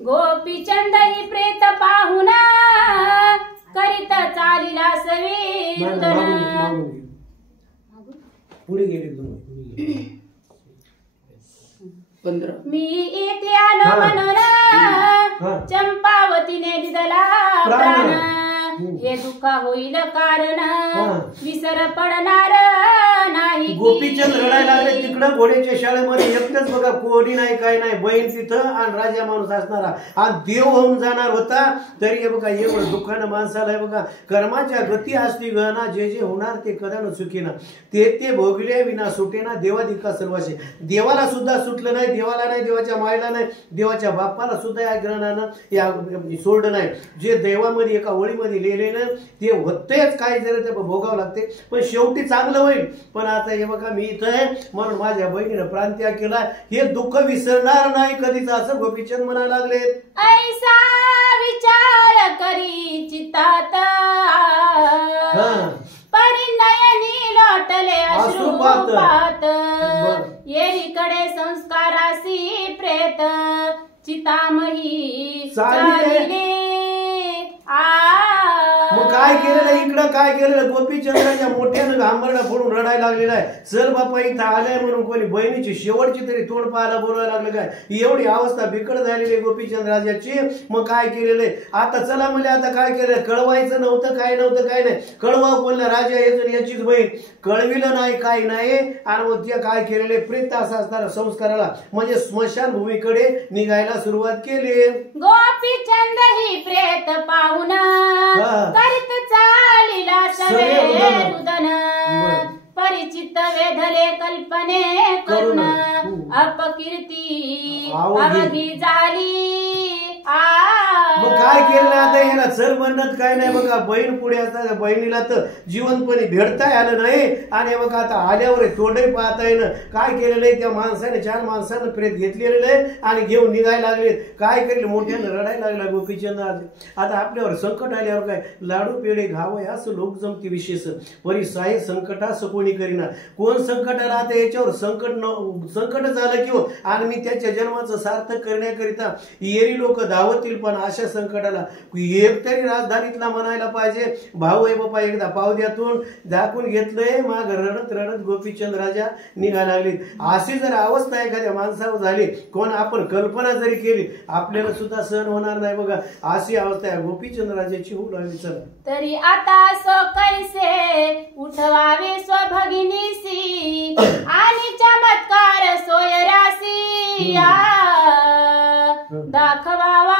गोपीचंद ही प्रेत पाहुना करीत चालिला सवेदन पुढे गेले 15 मी इथे आलो म्हणून चंपावतीने दिदला प्राण हे दुःख होईल कारण विसर पडणार नाही। गोपीचंद रडायला लागले तिकडं घोड्याच्या शाळेमध्ये एकटंच बघा कोणी नाही काय नाही बहीण तिथं आणि राजा माणूस असणारा आणि देव होऊन जाणार होता तरी हे बघा एवढं दुःखानं माणसाला आहे बघा कर्माच्या गती असती गहना जे जे होणार ते कदान चुकीना ते भोगले विना सुटेना देवाधिका सर्वाशे देवाला सुद्धा सुटलं नाही देवाला नाही देवाच्या मायला नाही देवाच्या बापाला सुद्धा या ग्रहणानं या सोडलं नाही जे देवामध्ये एका ओळीमध्ये लिहिलेलं ते होतेच काय जरी ते भोगावं लागते पण शेवटी चांगलं होईल। पण आता हे बघा मी इथं आहे म्हणून माझ्या बहिणीनं प्राणत्याग केला हे दुःख विसरणार नाही कधीच असं गोपीचंद म्हणायला लागले। ऐसा विचार करी चित्तात परिणयनी लोटले अश्रुपात येरीकडे संस्कारासी प्रेत चितामही चालिले मग काय केलेलं इकडं काय केलेलं गोपीचंद्राच्या मोठ्यानं घांबरडा फोडून रडायला लागलेला आहे। चल बापा इथं आलाय म्हणून कोणी बहिणीची शेवटची तरी तोंड पाहायला बोलायला लागलं काय एवढी अवस्था बिकट झालेली गोपीचंद राजाची। मग काय केलेलं आता चला म्हणजे आता काय केलं कळवायचं नव्हतं काय नाही कळवाव बोलला राजा याचीच बहीण कळविलं नाही काय नाही आणि मग ते काय केलेले प्रेत असं असणाऱ्या संस्काराला म्हणजे स्मशान भूमीकडे निघायला सुरुवात केली। गोपीचंद ही प्रेत पाहुन करीत चालिला सवेदन परिचित वेधले कल्पने करुण अपकीर्ती अवघी झाली। मग काय केलं आता याला सर म्हणत काय नाही बघा बहीण पुढे असता बहिणीला तर जीवनपणे भेटता आलं नाही आणि बघा आता आल्यावर तोंडही पाहता येणं काय केलेलं आहे त्या माणसाने 4 माणसानं प्रेत घेतलेलं आहे आणि घेऊन निघायला लागले। काय केलं मोठ्यानं रडायला लागला गोपीचंद। आता आपल्यावर संकट आल्यावर काय लाडू पेढे घावय असं लोक जमती विशेष परी साहे संकटास कोणी करीना कोण संकट आला आता याच्यावर संकट झालं किंवा आणि मी त्याच्या जन्माचं सार्थक करण्याकरिता येरी लोक धावतील पण अशा संकटाला एक तरी राजधानीतला म्हणायला पाहिजे भाऊ आहे बापा एकदा पावद्यातून दाखवून घेतलंय माग रडत रडत गोपीचंद राजा निघायला लागले। अशी जर अवस्था एखाद्या माणसावर झाली कोण आपण कल्पना जरी केली आपल्याला सुद्धा सहन होणार नाही बघा अशी अवस्था आहे गोपीचंद राजाची होऊ लागली। चला तरी आता सो कैसे उठवावे स्वभगिनीसी आणि चमत्कार सोयरासी दाखवावा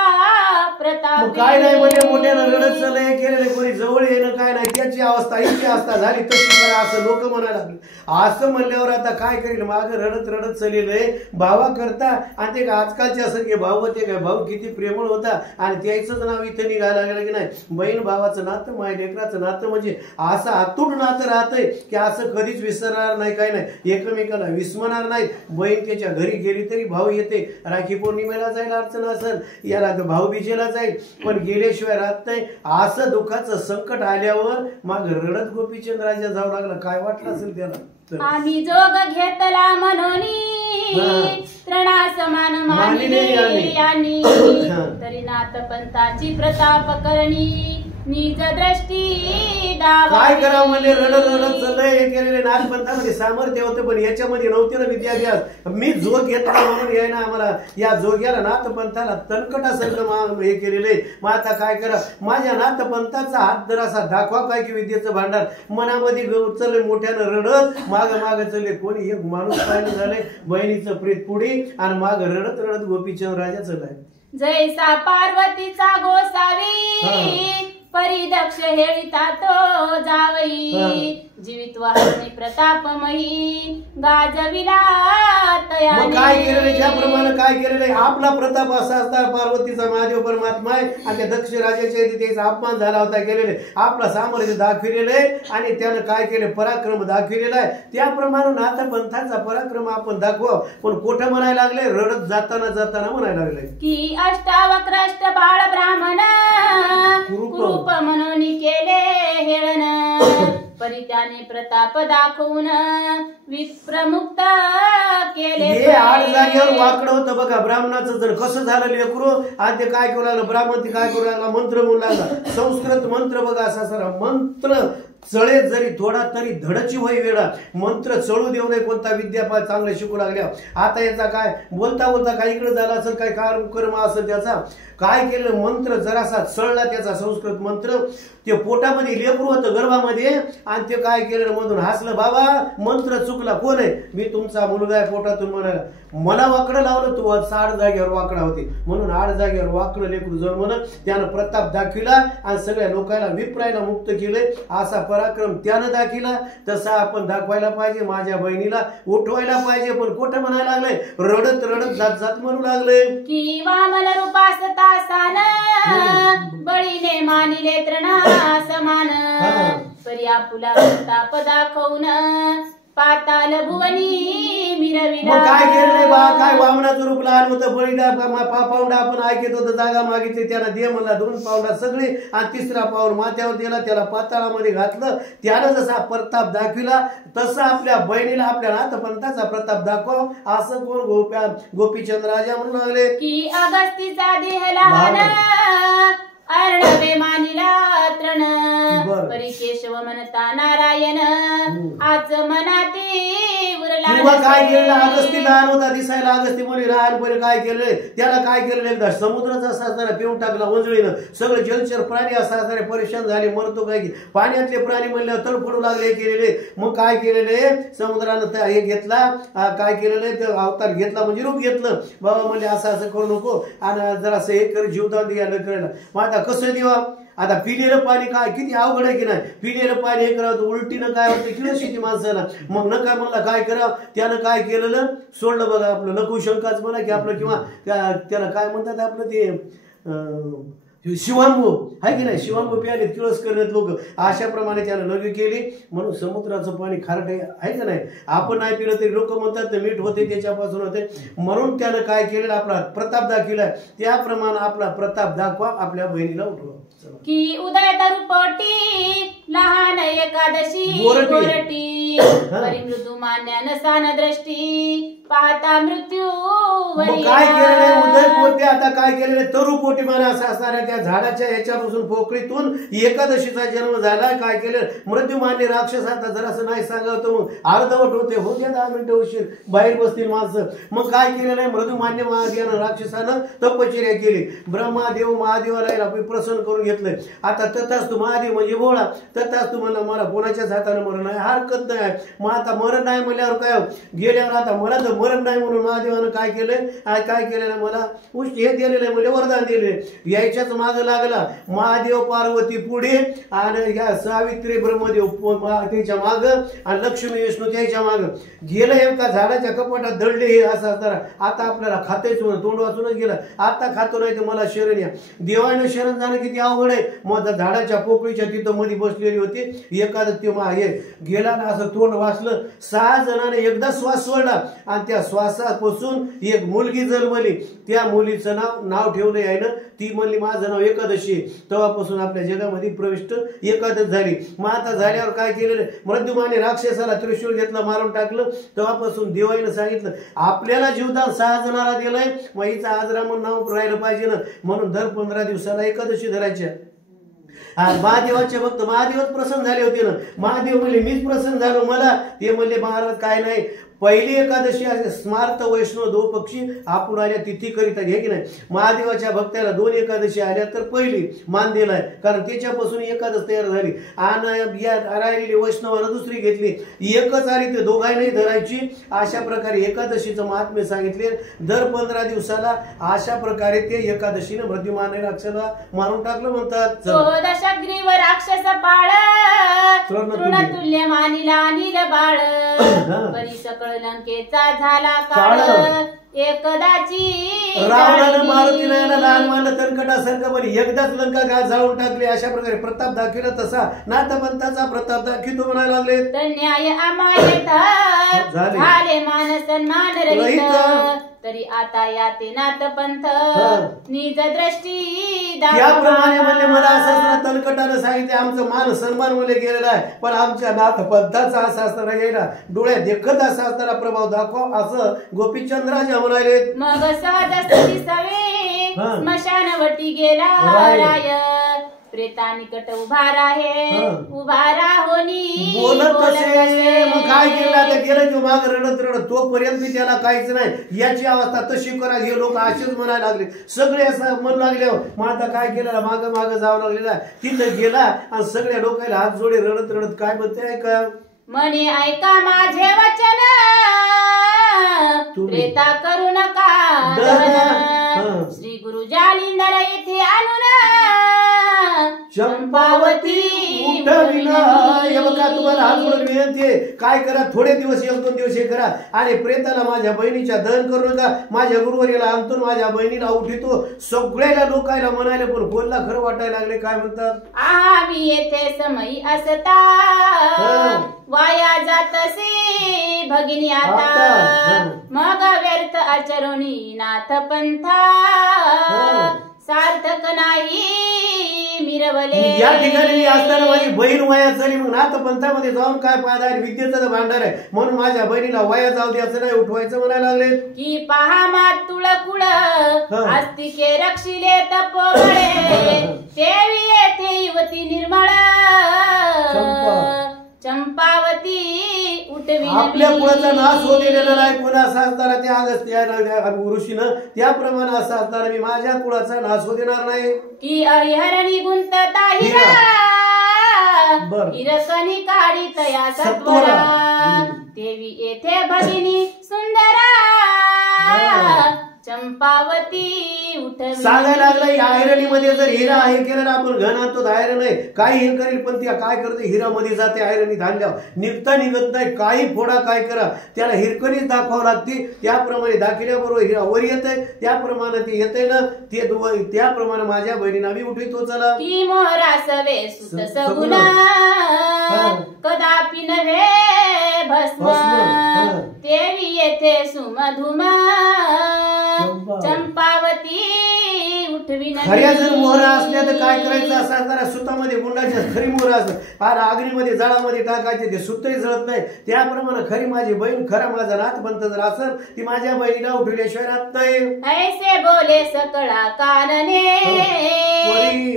प्रताप काय नाही म्हणजे मोठ्यानं रडत चाललंय केलेलं कोणी जवळ येणं काय नाही त्याची अवस्था इतकी अवस्था झाली तशी करा असं लोक म्हणायला लागले। असं म्हणल्यावर आता काय करेल माग रडत रडत चाललेलंय भावा करता आणि ते आजकालच्या सगळे भाऊ होते काय भाऊ किती प्रेमळ होता आणि त्याचंच नाव इथं निघायला लागलं की नाही बहीण भावाचं नातं माय लेकराचं नातं म्हणजे असं अतूट नातं राहतंय की असं कधीच विसरणार नाही काय नाही एकमेकाला विस्मरणार नाही। बहीण त्याच्या घरी गेली तरी भाऊ येते राखी पौर्णिमेला जायला अडचण असेल याला तर भाऊबीजेला जाईल पण गेल्याशिवाय राहत नाही। असं दुःखाचं संकट आल्यावर मग रडत गोपीचंद राजा जाऊ लागला काय वाटलं असेल त्याला आम्ही जोग घेतला म्हणून त्रणा समान मानिले यांनी तरी नाथपंथाची प्रताप करणी निज दृष्टी काय करा म्हणजे रडत रडत चाललंय हे केलेले नाथपंथामध्ये सामर्थ्य होतं पण याच्यामध्ये नव्हते ना विद्याभ्यास मी जोग घेतला म्हणून याय ना आम्हाला या जोग्याला नाथपंथाला तणकटा सगळं हे केलेले। मग आता काय करा माझ्या नाथपंथाचा हात जर असा दाखवा काय की विद्येचं भांडार मनामध्ये चलले मोठ्यानं रडत माग चालले कोणी एक माणूस पाहिलं झालंय बहिणीचं प्रेत पुढे आणि माग रडत रडत गोपीचंद राजा चाललाय। जैसा पार्वतीचा गोसावी परिदक्ष हेळिता तो जावई जीवित वाहने प्रतापमयी गाजविला तयाने। काय केलेलं ज्याप्रमाणे काय केलेलं आपला प्रताप असा असता पार्वतीचा महादेव परमात्मा आहे आणि त्या दक्ष राजाच्या त्याचा अपमान झाला होता केलेले आपला सामर्थ्य दाखविलेलं आहे आणि त्यानं काय केले पराक्रम दाखविलेला आहे त्याप्रमाणे नाथपंथाचा पराक्रम आपण दाखवा पण कोठं म्हणायला लागले रडत जाताना म्हणायला लागले की अष्टावक्रष्ट बाळ ब्राह्मण कुरूप म्हणून केले हेळन परी त्याने प्रताप दाखवून विप्रमुक्त केले. हे आड जागेवर वाकडं होतं बघा ब्राह्मणाचं. जर कसं झालं लेकरू आणि ते काय करू लागलं, ब्राह्मण ते काय करू लागला, मंत्र म्हणू लागला. संस्कृत मंत्र बघा असा सर मंत्र चळे जरी थोडा तरी धडची होई वेळा. मंत्र चळू देऊ नये कोणता विद्यापाठ चांगले शिकू लागल्या. आता याचा काय बोलता बोलता काही इकडे झाला असेल, काय कर्म असेल त्याचा काय केलं, मंत्र जरासा चळला त्याचा संस्कृत मंत्र. ते पोटामध्ये लेकरू होतं गर्भामध्ये आणि ते काय केलं मधून हसलं, बाबा मंत्र चुकला. कोण आहे, मी तुमचा मुलगा आहे पोटातून म्हणाला. मला वाकडं लावलं तू, आड जागेवर वाकडा होते म्हणून आड जागेवर वाकडं लेकरू जण म्हणत त्यानं प्रताप दाखविला आणि सगळ्या लोकांना विप्रायला मुक्त केले. असा पराक्रम त्यानं दाखविला, तसा आपण दाखवायला पाहिजे. माझ्या बहिणीला उठवायला पाहिजे. पण कुठं म्हणायला लागलंय, रडत रडत जात जात म्हणू लागले की वामन रूपास तासान बळीने मानिले तृणा समान. परी आपुला प्रताप दाखवून पाताल भुवनी मिरविला. मग काय केलंय बा, काय वामनाचं रूप लहान होतं. बळीला पाऊंडा आपण ऐकत होतं, जागा मागितली त्याला दे म्हणला 2 पाऊंडा सगळी आणि 3रा पाऊल माथ्यावर दिला, त्याला पाताळामध्ये घातलं. त्यानं जसा प्रताप दाखविला तसा आपल्या बहिणीला आपल्या नाथपंथाचा प्रताप दाखव. असं कोण गोपीचंद राजा म्हणून लागले की अगस्तीचा देह लहान अर्णवे मानिला तृण. परी केशव म्हणता नारायण आज मनाते उरला. किंवा काय केलं, अगस्ती लहान होता दिसायला, अगस्ती मुली लहानपणी काय केलंय त्याला काय केलं, एकदा समुद्राचा साजरा पिऊन टाकला वंजळीनं. सगळे जलचर प्राणी असा परेशान झाले, मरतो काय की पाण्यातले प्राणी म्हणल्यावर तडफडू लागले केलेले. मग काय केलेले समुद्रानं हे घेतला, काय केलेलं ते अवतार घेतला म्हणजे रूप घेतलं. बाबा म्हणजे असं असं करू नको आणि जरासं हे कर जीवदान द्यायला करायला. मग आता कसं देवा, आता पिलेलं पाणी काय किती अवघड आहे की नाही. पिलेलं पाणी हे करावं उलटीनं काय होतं किळस येते माणसाला. मग न काय म्हणला काय करावं, त्यानं काय केलेलं सोडलं बघा. आपलं लघुशंकाच म्हणा की आपलं किंवा त्याला काय म्हणतात आपलं ते शिवांबू आहे की नाही, शिवांबू प्याले किळस करण्यात लोक. अशाप्रमाणे त्यानं लघु केली म्हणून समुद्राचं पाणी खारट आहे का नाही. आपण नाही पिलं तरी लोक म्हणतात मीठ होते त्याच्यापासून होते. म्हणून त्यानं काय केलेलं आपला प्रताप दाखविलाय. त्याप्रमाणे आपला प्रताप दाखवा, आपल्या बहिणीला उठवा. की उदय तरुपटी लहान एकादशी गोरटी. परी मृदू मान्या नसान दृष्टी पाहता मृत्यू. काय केलेलं उदय पोटी, आता काय केलेलं तरुपोटी म्हणा असं असणाऱ्या त्या झाडाच्या ह्याच्यापासून पोकळीतून एकादशीचा जन्म झाला. काय केलं मृत्यूमान्य राक्षस. आता जरासं नाही सांगावं मग अर्धवट होते, हो द्या 10 मिनिटं उशीर बाहेर बसतील माणसं. मग काय केलेलं आहे मृत्यूमान्य महादेवानं राक्षसानं तपश्चर्या केली. ब्रह्मादेव महादेवाला प्रसन्न करून घेतलंय. आता तथाच तू महादेव म्हणजे भोळा, तथाच तू म्हणला मला कोणाच्याच हाताने मरण नाही, हरकत नाही. मग आता मरण नाही म्हणल्यावर काय गेल्यावर आता मला तर मरण नाही म्हणून महादेवानं काय केलंय, काय केलेलं मला हे दिलेलं आहे म्हणजे वरदान दिले. यायच्याच माग लागला महादेव पार्वती पुढे आणि या सावित्री ब्रह्मदेव त्याच्या माग आणि लक्ष्मी विष्णू त्याच्या माग गेलं. एका झाडाच्या कपाटात दडले हे असं असताना आता आपल्याला खातेच तोंड वाचूनच गेला. आता खातो नाही तर मला शरण या. देवानं शरण जाणं किती अवघड आहे. मग झाडाच्या पोकळीच्या तिथं मध्ये बसलेली होती एखादं ते हे गेला ना असं तोंड वाचलं. 6 जणांनी एकदा श्वास सोडला आणि त्या श्वासापासून एक मुलगी जन्मली. त्या मुलीचं नाव ठेवलं आहे ना, ती म्हणली माझं नाव एकादशी. तेव्हापासून आपल्या जगामध्ये प्रविष्ट एकादश झाली. मग आता झाल्यावर काय केलेलं मृत्यूमाने राक्षसाला त्रिशूळ घेतला मारून टाकलं. तेव्हापासून देवाईनं सांगितलं आपल्याला जीवदान 6 जणांना दिलंय, मग हिचं आजरा म्हणून नाव राहिलं पाहिजे ना, म्हणून दर 15 दिवसाला एकादशी धरायच्या. महादेवाचे भक्त महादेवच प्रसन्न झाले होते ना. महादेव म्हणले मीच प्रसन्न झालो. मला ते म्हणले महाराज काय नाही, पहिली एकादशी असे स्मार्त वैष्णव 2 पक्षी आपण आल्या तिथी करीता घे की नाही. महादेवाच्या भक्ताला 2 एकादशी आल्या तर पहिली मान दिलाय, कारण त्याच्यापासून एकादश तयार झाली. आणि या राहिलेली वैष्णवानं दुसरी घेतली, एकच आली ते दोघांनाही धरायची. अशा प्रकारे एकादशीचं महात्म्य सांगितले. दर 15 दिवसाला अशा प्रकारे ते एकादशीनं मृत्यूमाने राक्षसाला मारून टाकलं म्हणतात. दशग्रीव राक्षस बाळ तृणतुल्य मानिला अनिल बाळ. परी सकळ लंकेचा झाला काळ एकदाची. रावणानं मारुतीला लहान मानलं तणकटासारखं बरी एकदाच लंका जाळून टाकली. अशा प्रकारे प्रताप दाखविला तसा नाथपंथाचा प्रताप दाखवितो म्हणायला लागले. तर न्याय अमायत झाले मान सन्मान रहित. तरी आता याते नाथ पंथ निज दृष्टी त्याप्रमाणे म्हणले मला असं तलकटानं सांगितले आमचं मान सन्मान मुले गेलेला आहे, पण आमच्या नाथ पंथाचा असा असताना येईना डोळ्यात देखत असा असताना प्रभाव दाखव असं गोपीचंद राजा म्हणाले. मग सहज सवे स्मशानवटी गेला राय प्रेता निकट उभा राहे उभा राहोनी बोलत कसे. मग काय केलं आता गेलं की माग रडत रडत तोपर्यंत त्याला काहीच नाही याची अवस्था तशी करा. हे लोक असेच म्हणायला लागले सगळे असं मन लागले. मग आता काय केलं माग माग जावं लागलेला तिथं गेला आणि सगळ्या लोकांना हात जोडे रडत रडत काय म्हणते ऐका म्हणे ऐका माझे वचन प्रेता करू नका श्री गुरु जालिंदर येथे आणून चंपावती उठविला. हे बघा तुम्हाला हात जोडून विनंती आहे काय करा थोडे दिवस 1-2 दिवस हे करा आणि प्रेताला माझ्या बहिणीच्या दहन करू नका माझ्या गुरुवारीला आणतो माझ्या बहिणीला उठितो. सगळ्याला लोकायला म्हणायला पण कोणला खरं वाटायला लागले काय म्हणतात आम्ही येथे समयी असता वाया जातसे भगिनी आता मग व्यर्थ आचरुणी नाथ पंथा सार्थक नाही मिरवले. या ठिकाणी मी असताना माझी बहीण वयात झाली मग नाथ पंथामध्ये जाऊन काय फायदा आहे विद्येचं भांडार आहे म्हणून माझ्या बहिणीला वया जाऊ द्यायचं नाही उठवायचं म्हणायला लागले. की पहा मात तुळकुळ आस्तिके रक्षिले तपोगळे देवी येथे युवती निर्मळ चंपावती उठवी. आपल्या कुळाचा नाश होऊ दिलेला नाही कोणा असा असताना त्या अगस्त्य ऋषीनं त्याप्रमाणे असं असताना मी माझ्या कुळाचा नाश होऊ देणार नाही. की हरिहरणी गुंतता हिरा हिरकणी काढी तया सत्वरा देवी येथे भगिनी सुंदरा चंपावती उठवी. सांगायला लागला आयरणीमध्ये जर हिरा हे केलं ना आपण घन आणतो आयरन आहे काही हे करेल पण ती काय करते हिरामध्ये जाते आयरणी धान्यावर निघता निघत नाही काही फोडा काय करा त्याला हिरकणीच दाखवावं लागते त्याप्रमाणे दाखिल्याबरोबर हिरा वर येते त्याप्रमाणे ती येते ना ते त्याप्रमाणे माझ्या बहिणीला मी उठवितो. चला की मोहरा सवे सुत सगुना कदापि नव्हे भस्म देवी येथे सुमधुमा चंपावती उठवी. खऱ्या जर मोहरा असल्या तर काय करायचं असं असताना सुतामध्ये गुंडाच्या खरी मोहरा असत आणि अग्नीमध्ये जाळामध्ये टाकायचे ते सुतही जळत नाही त्याप्रमाणे खरी माझी बहीण खरा माझा नाथ पंथ जर असेल ती माझ्या बहिणीला उठविल्याशिवाय राहत नाही. ऐसे बोले सकळा कानने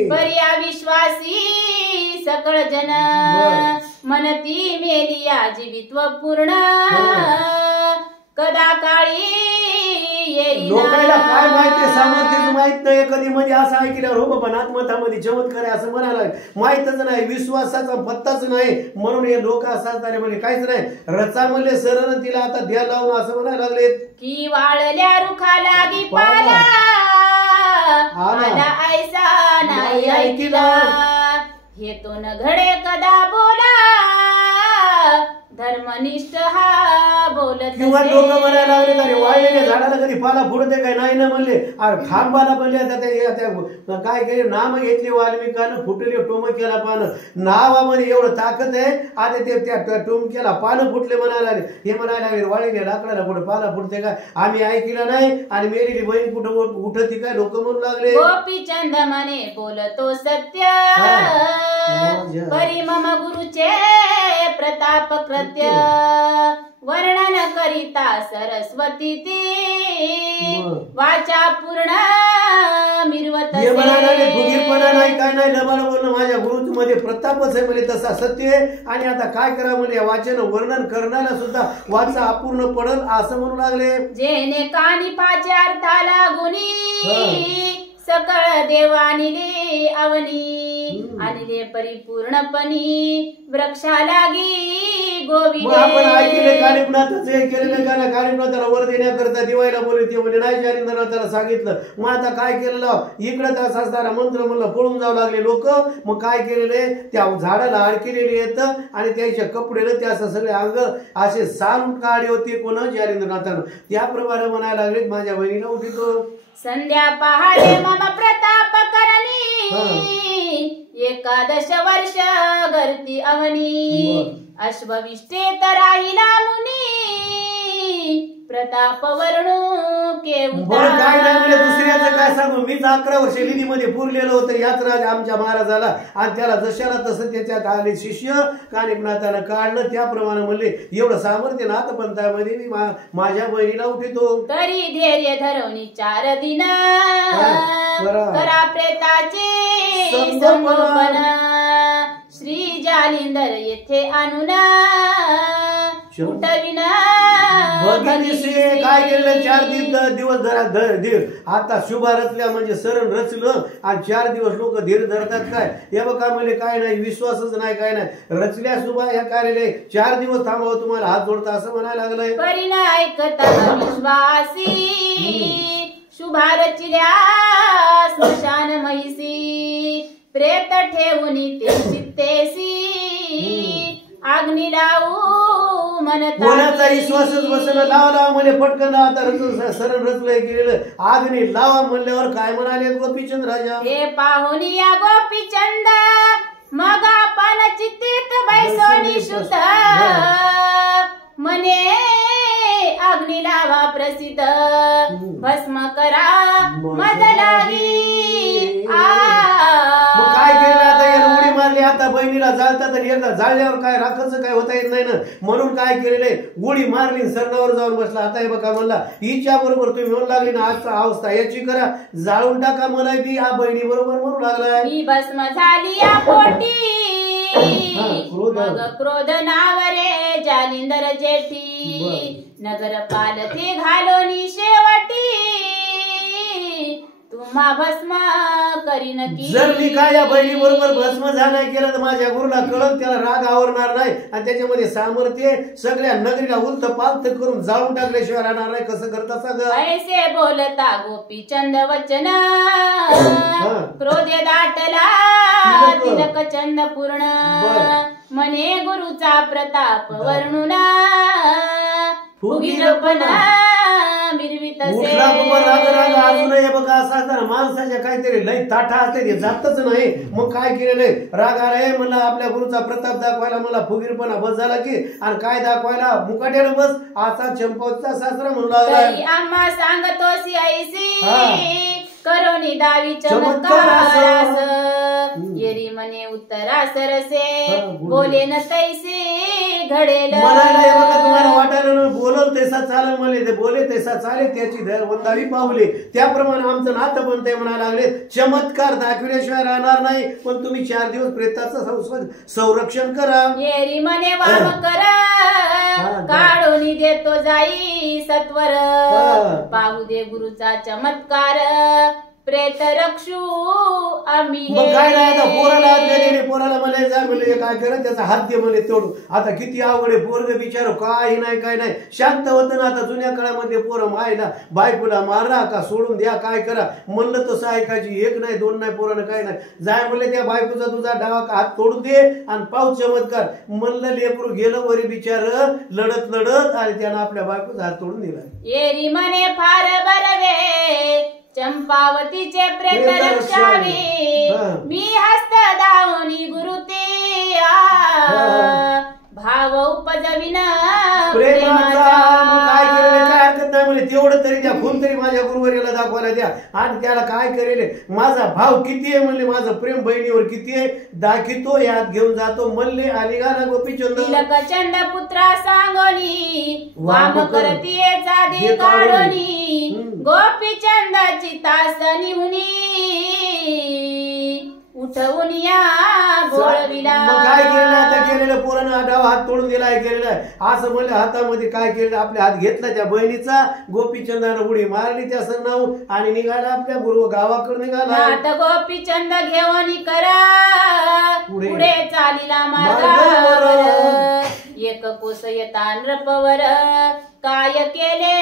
पर्या विश्वासी सकळ जन मनती मेलिया जीवित्व पूर्ण कदा काळी लोकांना काय माहिती सामर्थ्य माहित नाही कधी मध्ये असं ऐकल्यावर हो बाबा नाथमठामध्ये चमत्कार आहे असं म्हणायला माहितच नाही विश्वासाचा पत्ताच नाही म्हणून हे लोक असतात म्हणजे काहीच नाही रचा म्हणले सरळ तिला आता द्या लावून असं म्हणायला लागले. की वाळल्या रुखा लागी पाला आला ऐसा नाही ऐकिला हे तो न घडे कदा बोला धर्मनिष्ठ हा बोलत. किंवा लोक म्हणायला लागले अरे वाळलेल्या झाडाला कधी पाला फुटते काय नाही ना म्हणले अरे खांबाला म्हणले काय केले नाम घेतले वाल्मिकानं फुटले टोमक्याला पानं नावामध्ये एवढं ताकद आहे आता ते त्या टोमक्याला पानं फुटले म्हणायला हे म्हणायला लागले वाळलेल्या लाकडाला कुठं पाला फुटते काय आम्ही ऐकलं नाही आणि मेलेली बहीण कुठं उठती काय लोक म्हणू लागले. गोपीचंद म्हणे बोलतो सत्य परी मम गुरुचे प्रताप कृत्य वर्णन करिता सरस्वती ती वाचा पूर्ण मिरवत फुगीरपणा नाही काय नाही लबाड बोलणं माझ्या गुरुच मध्ये प्रतापच आहे म्हणजे तसा सत्य आहे आणि आता काय करा म्हणजे वाचन वर्णन करण्याला सुद्धा वाचा अपूर्ण पडल असं म्हणू लागले. जेने कानी पाचे अर्थाला गुणी सकळ देवानिले अवनी आणले परिपूर्णपणी वृक्षा लागी गोविंद. आपण ऐकले कानिपनाथच हे केलेलं का ना कानिपनाथाला वर देण्याकरता दिवायला बोलले ते म्हणजे नाही जालिंदरनाथाला सांगितलं मग आता काय केलेलं इकडे तास असताना मंत्र म्हणलं पळून जाऊ लागले लोक मग काय केलेले त्या झाडाला अडकेलेले येतं आणि त्याच्या कपडेला त्या सगळे अंग असे साल काढे होते कोण जालिंदरनाथानं त्याप्रमाणे म्हणायला लागले माझ्या बहिणीला उठितो. संध्या पहाडे मम प्रताप करणी एकादश वर्ष गर्ती अवनी अश्वविष्टे राहिला मुनी प्रताप वर्णू बरं काय नाही म्हणजे दुसऱ्याचं काय सांगू. मीच 11 वर्ष लिलीमध्ये पुरलेलो होतं याच राज आमच्या महाराजाला, आणि त्याला जशाला तसं त्याच्यात आले शिष्य कानिपनाथानं काढलं. त्याप्रमाणे म्हणले एवढं सामर्थ्य नाथपंथामध्ये मी माझ्या बहिणीला उठितो. तरी धैर्य धरवणी 4 दिन करा प्रेताचे संगोपन. श्री जालिंदर येथे आणून उठविना काय केलं 4 दिवस आता शुभा रचल्या म्हणजे सरण रचलं, आणि 4 दिवस लोक धीर धरतात. काय हे बघा म्हणजे काय नाही, विश्वासच नाही काय नाही. रचल्या शुभा या कार्यालय 4 दिवस थांबावं तुम्हाला हात जोडता असं म्हणायला लागलंय. परिणा ऐकता विश्वासी शुभा रचिल्या स्मशान महिसी. प्रेत ठेवून ते चित्तेसी अग्नी लावू म्हणता. कोणाचा विश्वासच बसला. लावा म्हणे पटकन आता सरण रचलंय गेलेलं अग्नी लावा म्हणल्यावर काय म्हणाले गोपीचंद राजा. हे पाहुन या गोपीचंद मग आपण चित्तित बैसोनी शुद्ध. म्हणे अग्नी लावा प्रसिद्ध भस्म करा मद लागी. काय केलं आता यानं उडी मारली. आता बहिणीला जाळतात आणि एकदा जाळल्यावर काय राखायचं काय होता येत नाही ना, म्हणून काय केलेलं उडी मारली सरणावर जाऊन बसला. आता हे बघा म्हणला हिच्या बरोबर तुम्ही म्हणू लागली ना आजचा अवस्था याची करा, जाळून टाका मला की या बहिणी बरोबर म्हणू लागलाय. मी भस्म झाली या पोटी मग क्रोध नावरे जालिंदर जेठी. नगर पालथे घालोनी शेवटी तुम्हा भस्म करीन की. जर मी काय या बहिणी बरोबर भस्म झाला केलं तर माझ्या गुरुला कळत, त्याला राग आवरणार नाही, आणि त्याच्यामध्ये सामर्थ्य सगळ्या नगरीला उलत पालत करून जाळून टाकल्याशिवाय राहणार नाही. कसं करता सगळं ऐसे बोलता गोपीचंद वचन क्रोधे दाटला तिलक चंद पूर्ण. म्हणे गुरुचा प्रताप वर्णुना फुगीरपणा मिरवित अजूनही बघा असा माणसाच्या काहीतरी लय ताठा असते ते जातच नाही. मग काय केलेलं राग आलाय म्हणला आपल्या गुरुचा प्रताप दाखवायला मला फुगीरपणा बस झाला की, आणि काय दाखवायला मुकाट्यानं बस असा चंपवचा सासरा म्हणू लागला. आम्हा सांगतोसी ऐसी करोनी दावी चमत्कार. येरी म्हणे उत्तरा सरसे बोले न तैसे घडेल. तुम्हाला वाटायला बोलल तैसा चालेल म्हणले, ते बोले तैसा चालेल त्याची वंदावी पावले. त्याप्रमाणे आमचं नातं पण ते म्हणायला लागले चमत्कार दाखविल्याशिवाय राहणार नाही, पण तुम्ही 4 दिवस प्रेताचं संरक्षण करा. येरी म्हणे वाम करा काढून देतो जाई सत्वर. पाहू दे गुरुचा चमत्कार प्रेत रक्षू आम्ही. काय नाही आता पोराला मला जा म्हणले काय करा त्याचा हात दे म्हणले तोडू. आता किती अवघड आहे पोरग बिचार काही नाही काय नाही शांत होतं ना. आता जुन्या काळामध्ये पोरं मायला बायकोला मारा का सोडून द्या काय करा म्हणलं तसं ऐकायची. 1 नाही 2 नाही पोरानं काय नाही. जाय म्हणले त्या बायकोचा तुझा डावा हात तोडून दे आणि पाऊस चमत्कार. म्हणलं लेकरू गेलं वरी बिचार लढत लढत आणि त्यानं आपल्या बायकोचा हात तोडून दिला. येरी म्हणे फार बरवे चंपावतीचे प्रेत रक्षावी. मी हस्त दावणी गुरु ते भाव उपजविन प्रेमाचा. काय केलेलं काय हरकत नाही म्हणे तेवढं तरी द्या, खून तरी माझ्या गुरुवर्याला दाखवायला द्या. आणि त्याला काय करेल माझा भाव किती आहे म्हणले, माझं प्रेम बहिणीवर किती आहे दाखितो यात घेऊन जातो म्हणले. आणि गाला गोपीचंद तिलकचंद पुत्रा सांगोनी वाम करतीये चादी काढोनी. गोपीचंदाची तासनी हुनी उठवून या बोळविला. काय केलेलं आता केलेलं पोरानं डावा हात तोडून दिलाय केलेलं आहे असं म्हणलं. हातामध्ये काय केलं आपल्या हात घेतला त्या बहिणीचा. गोपीचंदानं उडी मारली त्या सरनावून आणि निघाला आपल्या गुरु गावाकडे निघाला. आता गोपीचंद घेऊन करा पुढे चालीला मार्गावर. एक कोस येता नृपवर काय केले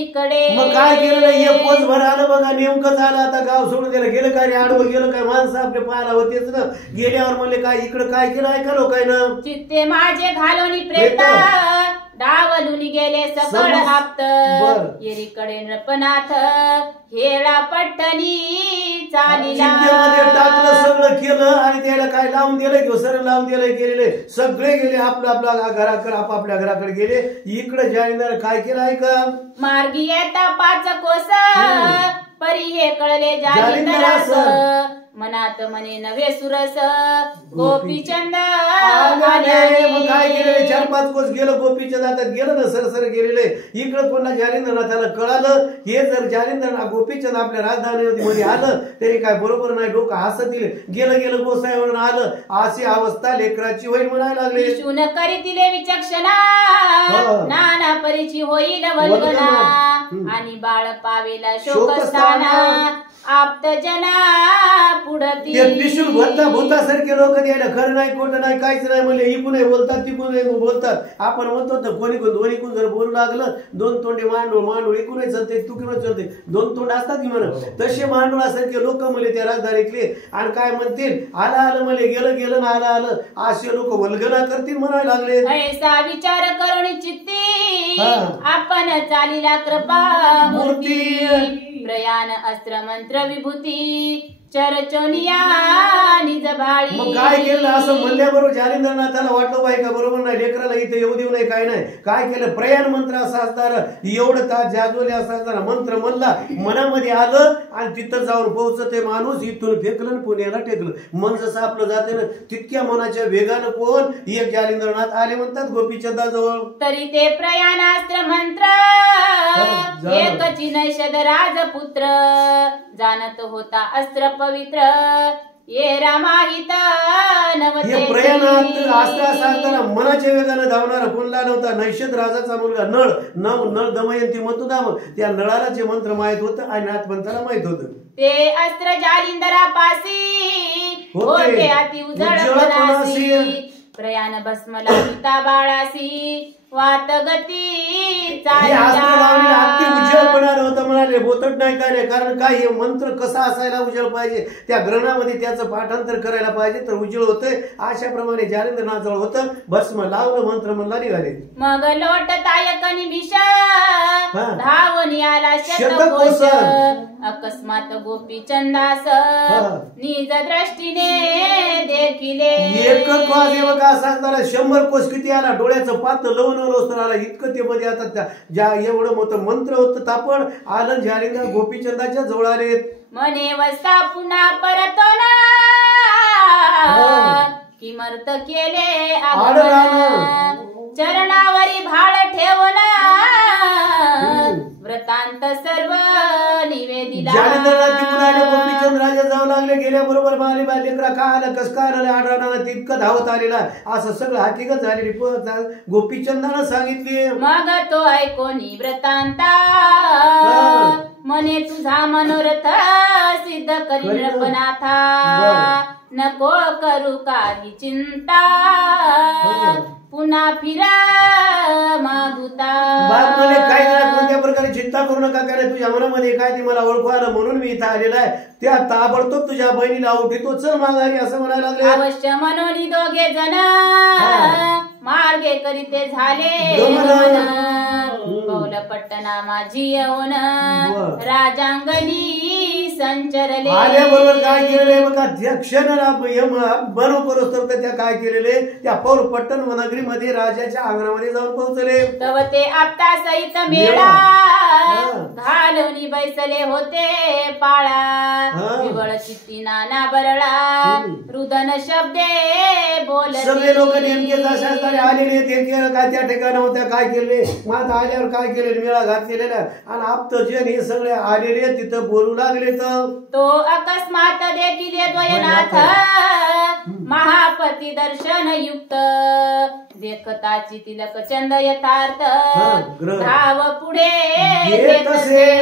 इकडे. मग काय केलं एक पोच भर आलं बघा नेमकं झालं. आता गाव सोडून दिलं गेलं काय आडवं गेलं काय माणसं आपले पाहायला होतेच ना. गेल्यावर म्हणले काय इकडं काय केलं ऐका लोकांना. चित्ते माझे घालोनी प्रेता डावलून गेले सकळ समज. आप्त बर. येरीकडे नृपनाथ हेळा पट्टणी चालिला चिंतेमध्ये टाकलं सगळं केलं आणि त्याला काय लावून दिलं किंवा सरळ लावून दिलं गेलेले सगळे गेले आपल्या घराकडे आपापल्या घराकडे गेले. इकडे जालिंदर काय केलं ऐका मार्गी येता 5 कोस परी हे कळले जालिंदरास जालिंदरास. मनात म्हणे नवे सुरस गोपीचंद मग काय केलेले 4-5 कोस गेलं गोपीच्या दातात गेलं ना सरसर गेलेले. इकडे पुन्हा जालिंदरनाथाला कळालं हे जर जालिंदर गोपीचंद आपल्या राजधानीमध्ये आलं तरी काय बरोबर नाही. डोकं हसत गेलं गेलं गोसाईवरून आलं अशी अवस्था लेकराची होईल म्हणायला लागले. विष्णून करीतिले विचक्षणा नाना परीची होईल वल्गना वल्गना. आणि बाळ पावेला शोकस्थाना आप्त जना पुढती ते पिशूल भूतासारखे लोक द्यायला खरं नाही खोटं नाही काहीच नाही म्हणले. इकून बोलतात तिकून बोलतात. आपण म्हणतो तर कोणी दोन्हीकून जर बोलू लागलं 2 तोंडे मांडूळ इकून चलते तुकडून चलते 2 तोंड असतात की म्हणून तसे मांडुळासारखे लोक म्हणले त्या राजधानीतले. आणि काय म्हणतील आलं म्हणले गेलं गेलं ना आलं असे लोक वल्गना करतील म्हणायला लागले. ऐसा विचार करून चित्ती आपण चालीला कृपा मूर्ती प्रयाण अस्त्र मंत्र विभूती चरचोनिया निज भाळी. मग काय केलं असं म्हणल्याबरोबर जालिंदरनाथाला वाटलं पाहिजे का बरोबर नाही लेकराला इथे येऊ देऊ नाही काय नाही. काय केलं प्रयाण मंत्र असा असताना एवढं तास जाजवले असा असताना मंत्र म्हणला मनामध्ये आलं आणि तिथं जाऊन पोहोचते माणूस इथून फेकलं पुण्याला टेकलं. मन जसं आपलं जाते ना तितक्या मनाच्या वेगानं कोण एक जालिंदरनाथ आले म्हणतात गोपीचंदाजवळ. तरी ते प्रयाणास्त्र मंत्र एकची नैषद राजपुत्र जाणत होता अस्त्र पवित्र ये रामाहित हे प्रयाणात असता सांगताना मनाच्या वेगानं धावणारा कोणला नव्हता नैषद राजाचा मुलगा नळ दमयंती म्हणतो ना त्या नळाला जे मंत्र माहित होतं आणि नाथपंथाला माहित होतं. ते अस्त्र जालिंदरापासी होते अति उजळपणासी प्रयाण भस्मला सीता बाळासी वात गती अति उज्ज्वलपणा होतं म्हणाले बोतट नाही काय नाही. कारण काय हे मंत्र कसा असायला उज्ज्वल पाहिजे त्या ग्रहणामध्ये त्याचं पाठांतर करायला पाहिजे तर उज्ज्वल होतंय. अशा प्रमाणे जालिंदरनाथजवळ होतं भस्म लावलं मंत्र म्हणला निघाले. मग लोटतायक निमिष धावून आला शतकोश अकस्मात गोपीचंदास निज दृष्टीने देखिले. एक वाजे बघा सांगताना 100 कोस किती आला डोळ्याचं पात लवून आला इतकं ते मध्ये आता ज्या एवढं मोठं मंत्र होतं तापड आलं जालिंदर गोपीचंदाच्या जवळ आले. म्हणे वस्ता पुन्हा परतो ना किमर्थ केले चरणावरी भाळ ठेवना व्रतांत सर्व निवेदिला. गोपीचंद राजा जाऊ लागले गेल्याबरोबर माली लेकरा का आलं कस काय आलं आढळणार तितकं धावत आलेला असं सगळं हकीकत झालेली गोपीचंदानं सांगितली. मग तो ऐकोनी व्रतांता म्हणे तुझा मनोरथ सिद्ध करीन नृपनाथा नको करू काही चिंता पुन्हा फिरा मागुता. काय कोणत्या प्रकारे चिंता करू नका काय तुझ्या मनामध्ये काय ते मला ओळखू आलं म्हणून मी इथं आलेला आहे. त्या ताबडतोब तुझ्या बहिणीला उठितो चल माघारी असं म्हणायला लागले. अवश्य मनोनी दोघे जण मार्गे करीते झाले कौल पट्टना माझी येऊन राजांगणी संचरले. आल्याबरोबर काय केलेले बघा क्षणाला बरोबर त्या काय केलेले त्या पौर पट्टण नगरीमध्ये राजाच्या अंगणामध्ये जाऊन पोहोचले. तव ते आपता सहित मेळा घालवणी बैसले होते पाळा विवळ चित्ती नाना बरळा रुदन शब्दे बोलले. सगळे लोक नेमके आलेले ते काय त्या ठिकाणी होत्या काय केले मग आल्यावर काय केले मेळा घातलेला आणि आप्त जन हे सगळे आलेले तिथं बोलू लागले. तर तो अकस्मात देखील द्वयनाथ महापती दर्शन युक्त देखताची तिलक चंद यथार्थ धाव पुढे.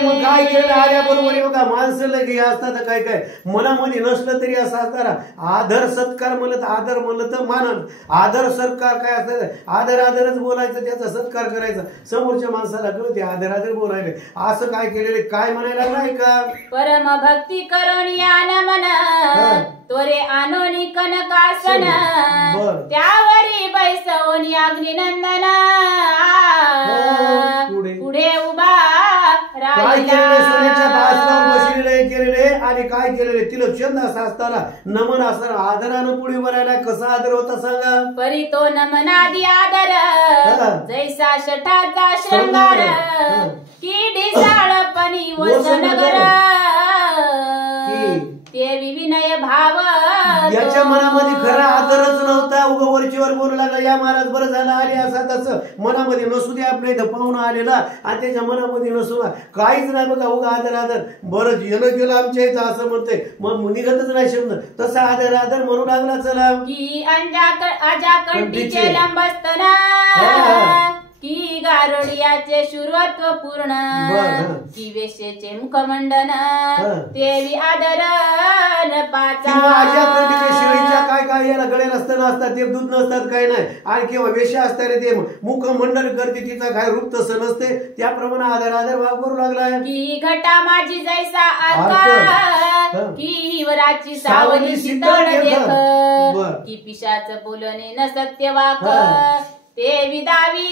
मग काय केलं आल्याबरोबर बघा माणसं लगे असतात काय काय मनामध्ये नसलं तरी असं असताना आदर सत्कार म्हणलं तर आदर म्हणलं तर मानन आदर सत्कार काय असतं आदरच बोलायचं त्याचा सत्कार करायचा समोरच्या माणसाला कळते आदर बोलायला असं काय केलेले काय म्हणायला नाही का. परम भक्ती करून यान मन त्वरे आणोनी कनकासन बर. त्यावरी बैसवनी अग्निनंदन पुढे उभा काय केलेले सोन्याच्या बासलावर बसलेले केलेले आणि काय केलेले तिला चंद असा असताना नमन असताना आदरानं पुढे भरायला कसा आदर होता सांगा. परी तो नमनादी आदर जैसा शठाचा शृंगार की ढिसाळपणी वसनगर ते विविनय भाव याच्या मनामध्ये खरा आदरच नव्हता. उगा वरचीवर बोलू लागला या महाराज बरं झालं आले असं तसं मनामध्ये नसू दे आपल्या इथं पाहुणा आलेला आणि त्याच्या मनामध्ये नसू काहीच नाही बघा उगा आदर आदर बरं येणं गेलं आमच्या इथं असं म्हणते मग निघतच नाही शब्द तसा आदर आदर म्हणू लागला. चला की अजा कंठीचे लंबस्तन की गारुडियाचे शुरत्व पूर्ण की वेशेचे मुखमंडन तेवी आदर शिळीच्या काय काय याला गळे नसतं असतात ते दूध नसतात काय नाही आणि किंवा वेशा असतात ते मुखमंडन करते तिचा काय रूप तसं नसते त्याप्रमाणे आदर आदर भाव करू लागलाय. की घटा माझी जैसा आका की वराची सावली शीतळ देख की पिशाच बोलणे न सत्य वाक ते विदावी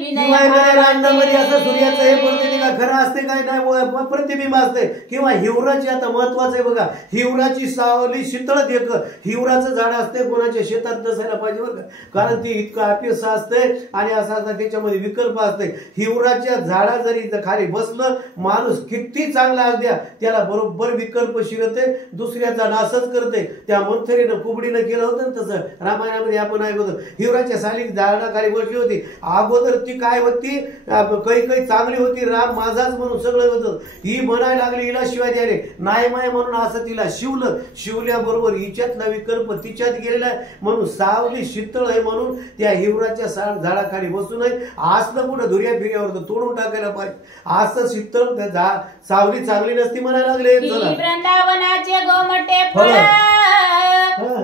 विनय असं सूर्याचं हे बोलते का खरं असते काय नाही प्रतिबिंब असते किंवा हिवराची आता महत्वाचं आहे बघा हिवराची सावली शीतळ देख हिवराचं झाड असते कोणाच्या शेतात नसायला पाहिजे बरं का कारण ती इतकं अपिस असते आणि असं असं त्याच्यामध्ये विकल्प असते. हिवराच्या झाडा जरी खाली बसलं माणूस किती चांगला असद्या त्याला बरोबर विकल्प शिरते दुसऱ्याचा नाशच करते. त्या मंथरीनं कुबडीनं केलं होतं तसं रामायणामध्ये आपण ऐकतो हिवराच्या साली झाडा खाली बसली होती. अगोदर ती काय होती काही काही चांगली होती राम माझाच म्हणून सगळं होतं. ही म्हणायला लागली हिला शिवाय द्याले नाही माय म्हणून असं तिला शिवल्याबरोबर हिच्यातला विकल्प तिच्यात गेलेला म्हणून सावली शीतळ आहे म्हणून त्या हिवराच्या झाडाखाली बसू नये. असलं कुठं धुर्या फिर्यावर तोडून टाकायला पाहिजे असं शीतळ सावली चांगली नसती म्हणायला लागले. वृंदावनाचे गोमटे फळ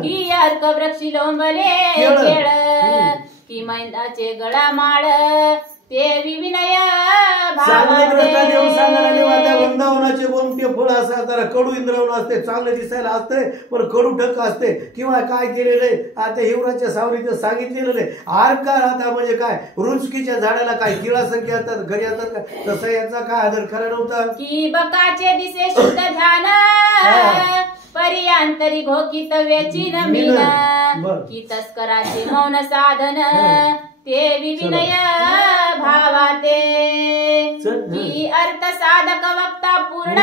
की अर्क वृक्षी लोंबले खेळ की मैदाचे गळा माळ ते विविनय वृंदावनाचे गोमटे फळ असं जरा कडू इंद्रावण असते चांगलं दिसायला असते पण कडू ठक असते किंवा काय केलेलं आहे आता हिवराच्या सावलीचं सांगितलेलं आहे. आरका आता म्हणजे काय रुचकीच्या झाडाला काय किळा संख्या असतात घरी असतात का तसं याचा काय आदर खरा नव्हता. की बकाचे दिसे शुद्ध ध्यान पर्यांतरी घोकित वेचिन मीन की तस्कराचे मौन साधन ते विविनय भावाते की अर्थ साधक वक्ता पूर्ण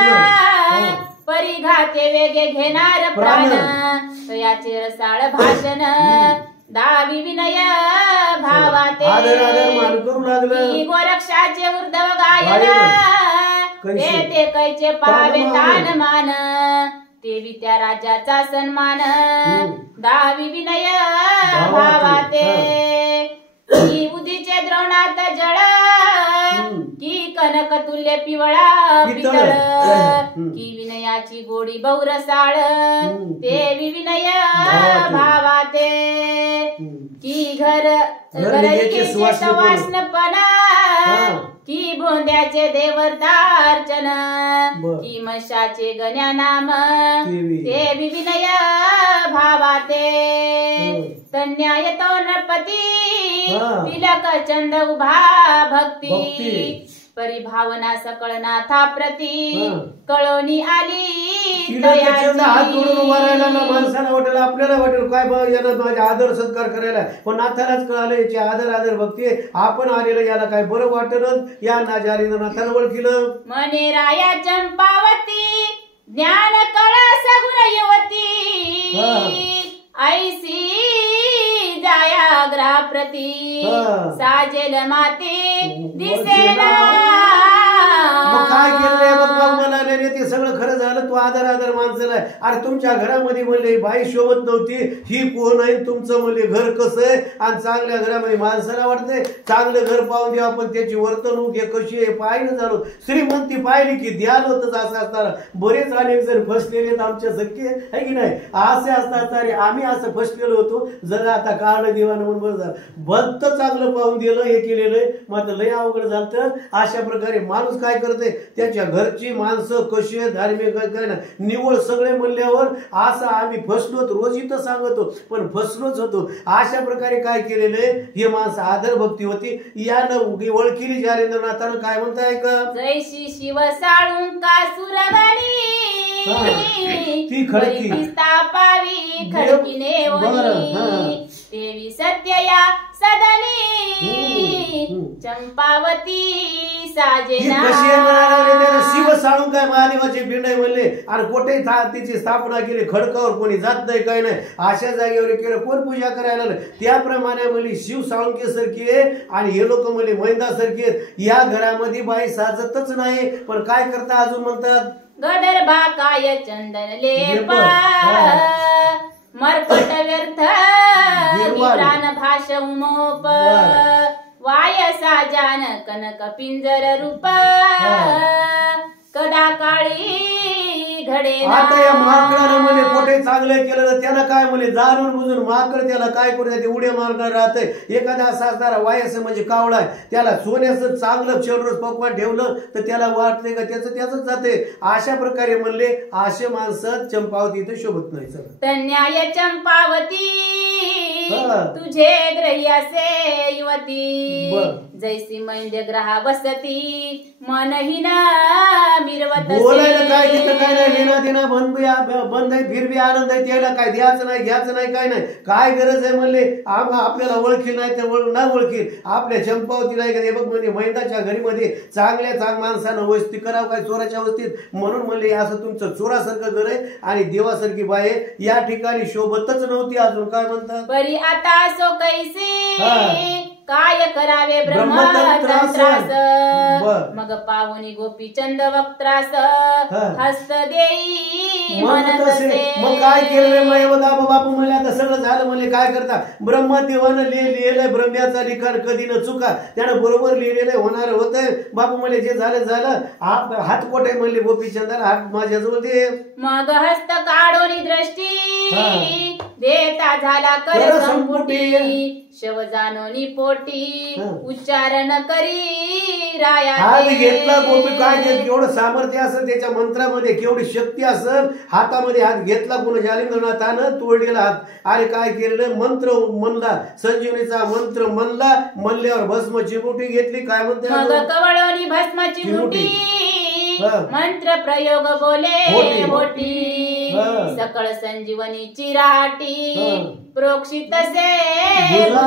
परिघाते वेगे घेणार प्राण याचे रसाळ भाषण दावी विनय भावाते की गोरक्षाचे उर्धव गायन ते कैचे पावे तान मान देवी त्या राजाचा सन्मान दावी विनय भावाते की उदीचे द्रोणात जळ की कनक तुल्य पिवळा पितळ की विनयाची गोडी बहुरसाळ देवी विनय भावाते की घर वासनपणा की भोंद्याचे देवतार्चन की मशाचे गण्या नाम ते विविनय भावाते तन्याय तो नरपती तिलक चंद उभा भक्ती परिभावना सकळ नाथा प्रती कळोनी आली हात जोडून उभा राहिला माणसाला वाटेल आपल्याला वाटेल काय माझा आदर सत्कार करायला पण नाथालाच कळालं याची आदर आदर भक्ती आपण आलेलं याला काय बरं वाटलं या नाथाला ओळखीलं. मने राया चंपावती ज्ञान कळा सगुण युवती ऐसी जाया ग्राप्रती साजेल माते दिसेना. काय केलंय म्हणाले ते सगळं खरं झालं तू आदर आदर माणसाला अरे तुमच्या घरामध्ये म्हणले बाई शोभत नव्हती ही कोण आहे तुमचं म्हणले घर कसं आहे आणि चांगल्या घरामध्ये माणसाला वाटतंय चांगलं घर पाहून द्या आपण त्याची वर्तणूक हे कशी आहे पाहिलं झालो श्रीमंती पाहिली की द्याल होतच असं असताना बरेच अनेक जण फसलेले आमच्या सख्खे आहे की नाही असे असतात अरे आम्ही असं फसलेलो होतो जरा आता काळ देवानं म्हणून बरं झालं भक्त चांगलं पाहून दिलं हे केलेलं आहे मात्र लय अवघड झालं. अशा प्रकारे माणूस काय करते त्याच्या घरची माणसं कशी धार्मिक काय ना निवळ सगळे म्हणल्यावर असं आम्ही फसलो रोज इथं सांगतो पण फसलोच होतो. अशा प्रकारे काय केलेले हे माणसं आदर भक्ती होती. यानं ओळखीली जालेंद्रनाथानं काय म्हणताय का जैशी शिव साळुंका सुरगणी ती खडकी स्थापावी खडकीने ओली देवी सत्य या सदनी चंपावती साजेना. शिव साळून काय महादेवाचे पिंड म्हणले आणि कोठे तिची स्थापना केली खडकावर कोणी जात नाही काही नाही अशा जागेवर केलं कोण पूजा करायला. त्याप्रमाणे म्हणली शिव साळुंके सारखी आहे आणि हे लोक म्हणले मैंदा सारखी आहेत. या घरामध्ये बाई साजतच नाही पण काय करता अजून म्हणतात गडरबा काय चंदन लेपा मरकट व्यर्थ प्राण भाष उमोप वायसा जान कनक पिंजर रूप कदा काळी घडे. आता या माकडानं म्हणे कोठे चांगलं केलं त्याला काय म्हणे जाणून बुजून माकड त्याला काय करू ते उड्या मारणार राहते. एखादा असा असणारा वायस म्हणजे कावळा त्याला सोन्याचं चांगलं चेलरोज पकवान ठेवलं तर त्याला वाटते का त्याच जाते. अशा प्रकारे म्हणले असे माणसं चंपावती इथे शोभत नाही. तन्याय चंपावती तुझे ग्रह्यासे युवती जैसी मैंद्य ग्रहा बसती मनहीन मिरवत. बोलायला काय तिथं काय नाही लेना देना बंद आहे फिरबी आनंद आहे त्याला काय द्यायचं नाही घ्यायचं नाही काय नाही. काय गरज आहे म्हणले आपल्याला ओळखी नाही तर ना ओळखी आपल्या चंपावती नाही का बघ म्हणजे मैदाच्या घरीमध्ये चांगल्या माणसानं वस्ती करावं काय चोराच्या वस्तीत म्हणून म्हणले असं तुमचं चोरासारखं घर आहे आणि देवासारखी बाई या ठिकाणी शोभतच नव्हती. अजून काय म्हणतात परी आता सो कैसे काय करावे ब्रह्मतंत्रास मग पाहुनी गोपीचंद वक्त्रास हस्त देई म्हणत असे. मग काय केलं बापू म्हणले आता सगळं झालं म्हणले काय करता ब्रह्मदेवानं लिहिलंय ब्रह्म्याचा लिखाण कधी न चुका त्यानं बरोबर लिहिलेलं होणार होतंय. बापू म्हणले जे झालं हात कोठे म्हणले गोपीचंदाला हात माझ्याजवळ दे. मग हस्त काढोनी दृष्टी देता झाला कर संपुटी शव जानोनी पोटी उच्चारण करी राया. हात घेतला गोपी काय केवढं सामर्थ्य असेल त्याच्या मंत्रामध्ये केवढी शक्ती असेल. हातामध्ये हात घेतला पुन्हा जालिंद्रनाथानं तोडलेला हात. अरे काय केलं मंत्र म्हणला संजीवनीचा मंत्र म्हणला म्हणल्यावर भस्म चिमुटी घेतली. काय म्हणते मग कवळोनी भस्म चिमुटी मंत्र प्रयोग बोले होटी सकळ संजीवनीची राटी प्रोक्षित से.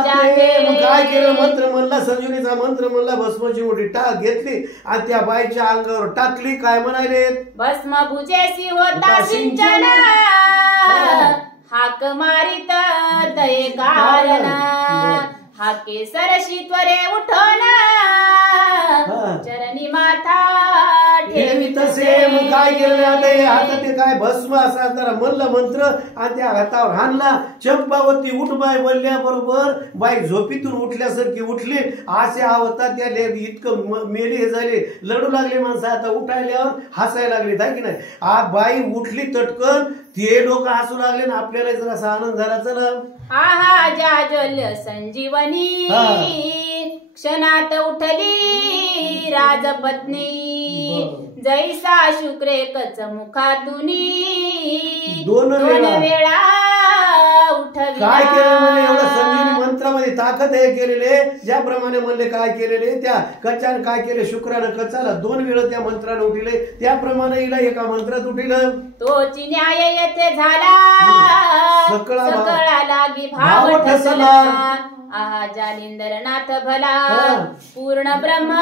काय केलं मंत्र म्हणला संजीवनीचा मंत्र म्हणला भस्माची मोठी टाक घेतली आणि त्या बाईच्या अंगावर टाकली. काय म्हणाले भस्म भुजेसी होता सिंचन हाक मारित दये कारण हाके सरशी त्वरे उठोन चरणी माथा ठेवी तसे. मग काय केलं आता हातात ते काय भस्म असा म्हणलं मंत्र आणि त्या हातावर हाणला. चंपावती उठ बाय बोलल्याबरोबर बाई झोपीतून उठल्यासारखी उठली. असे आवतात त्या इतकं मेली हे झाले लढू लागले माणसं. आता उठायल्यावर हसायला लागले की नाही. बाई उठली तटकन ते लोक हसू लागले ना आपल्याला जर असा आनंद झाला. चला आहा जाज्वल्य संजीवनी क्षणात उठली राजपत्नी जैसा शुक्रे कच मुखातुनी दोन वेळा उठली. काय केलं म्हणजे एवढं संजीवनी मंत्रामध्ये ताकद हे केलेले ज्याप्रमाणे म्हणले काय केलेले त्या कचाने काय केले शुक्रानं कचाला 2 वेळा त्या मंत्रानं उठिले त्याप्रमाणे हिला एका मंत्रात उठिलं. तोची न्याय येथे झाला सकळा लागी भाव ठसला. आहा जालिंदरनाथ भला पूर्ण ब्रह्म.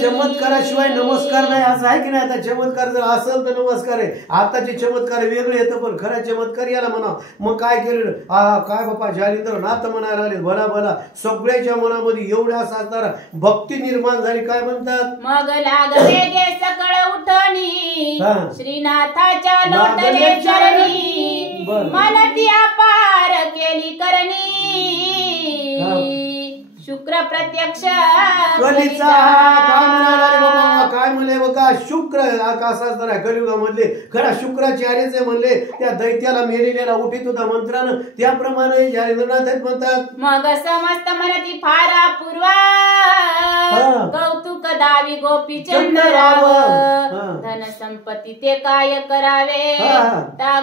चमत्काराशिवाय नमस्कार नाही असं आहे की नाही. आता चमत्कार जर असेल तर नमस्कार आहे. आताचे चमत्कार वेगळे येतं पण खरा चमत्कार याला म्हणा. मग काय केलं काय बापा जालिंदरनाथ म्हणायला लागले भला भला सगळ्याच्या मनामध्ये एवढ्या असणारा भक्ती निर्माण झाली. काय म्हणतात मग लागले गे सकळ उठणी श्रीनाथाच्या लोटले चरणी मनती अपार केली करणी शुक्र प्रत्यक्ष कलीचा काय म्हणले बघा शुक्र आकाशात कलियुगामधले खरा शुक्राचार्यच म्हणले त्या दैत्याला मेलेल्याला उठीत होता मंत्रानं त्याप्रमाणे जालिंद्रनाथ म्हणतात. मग समस्त मनती फारा पूर्वा कौतुक दावी गोपीचंद राव धन धन संपत्ती ते काय करावे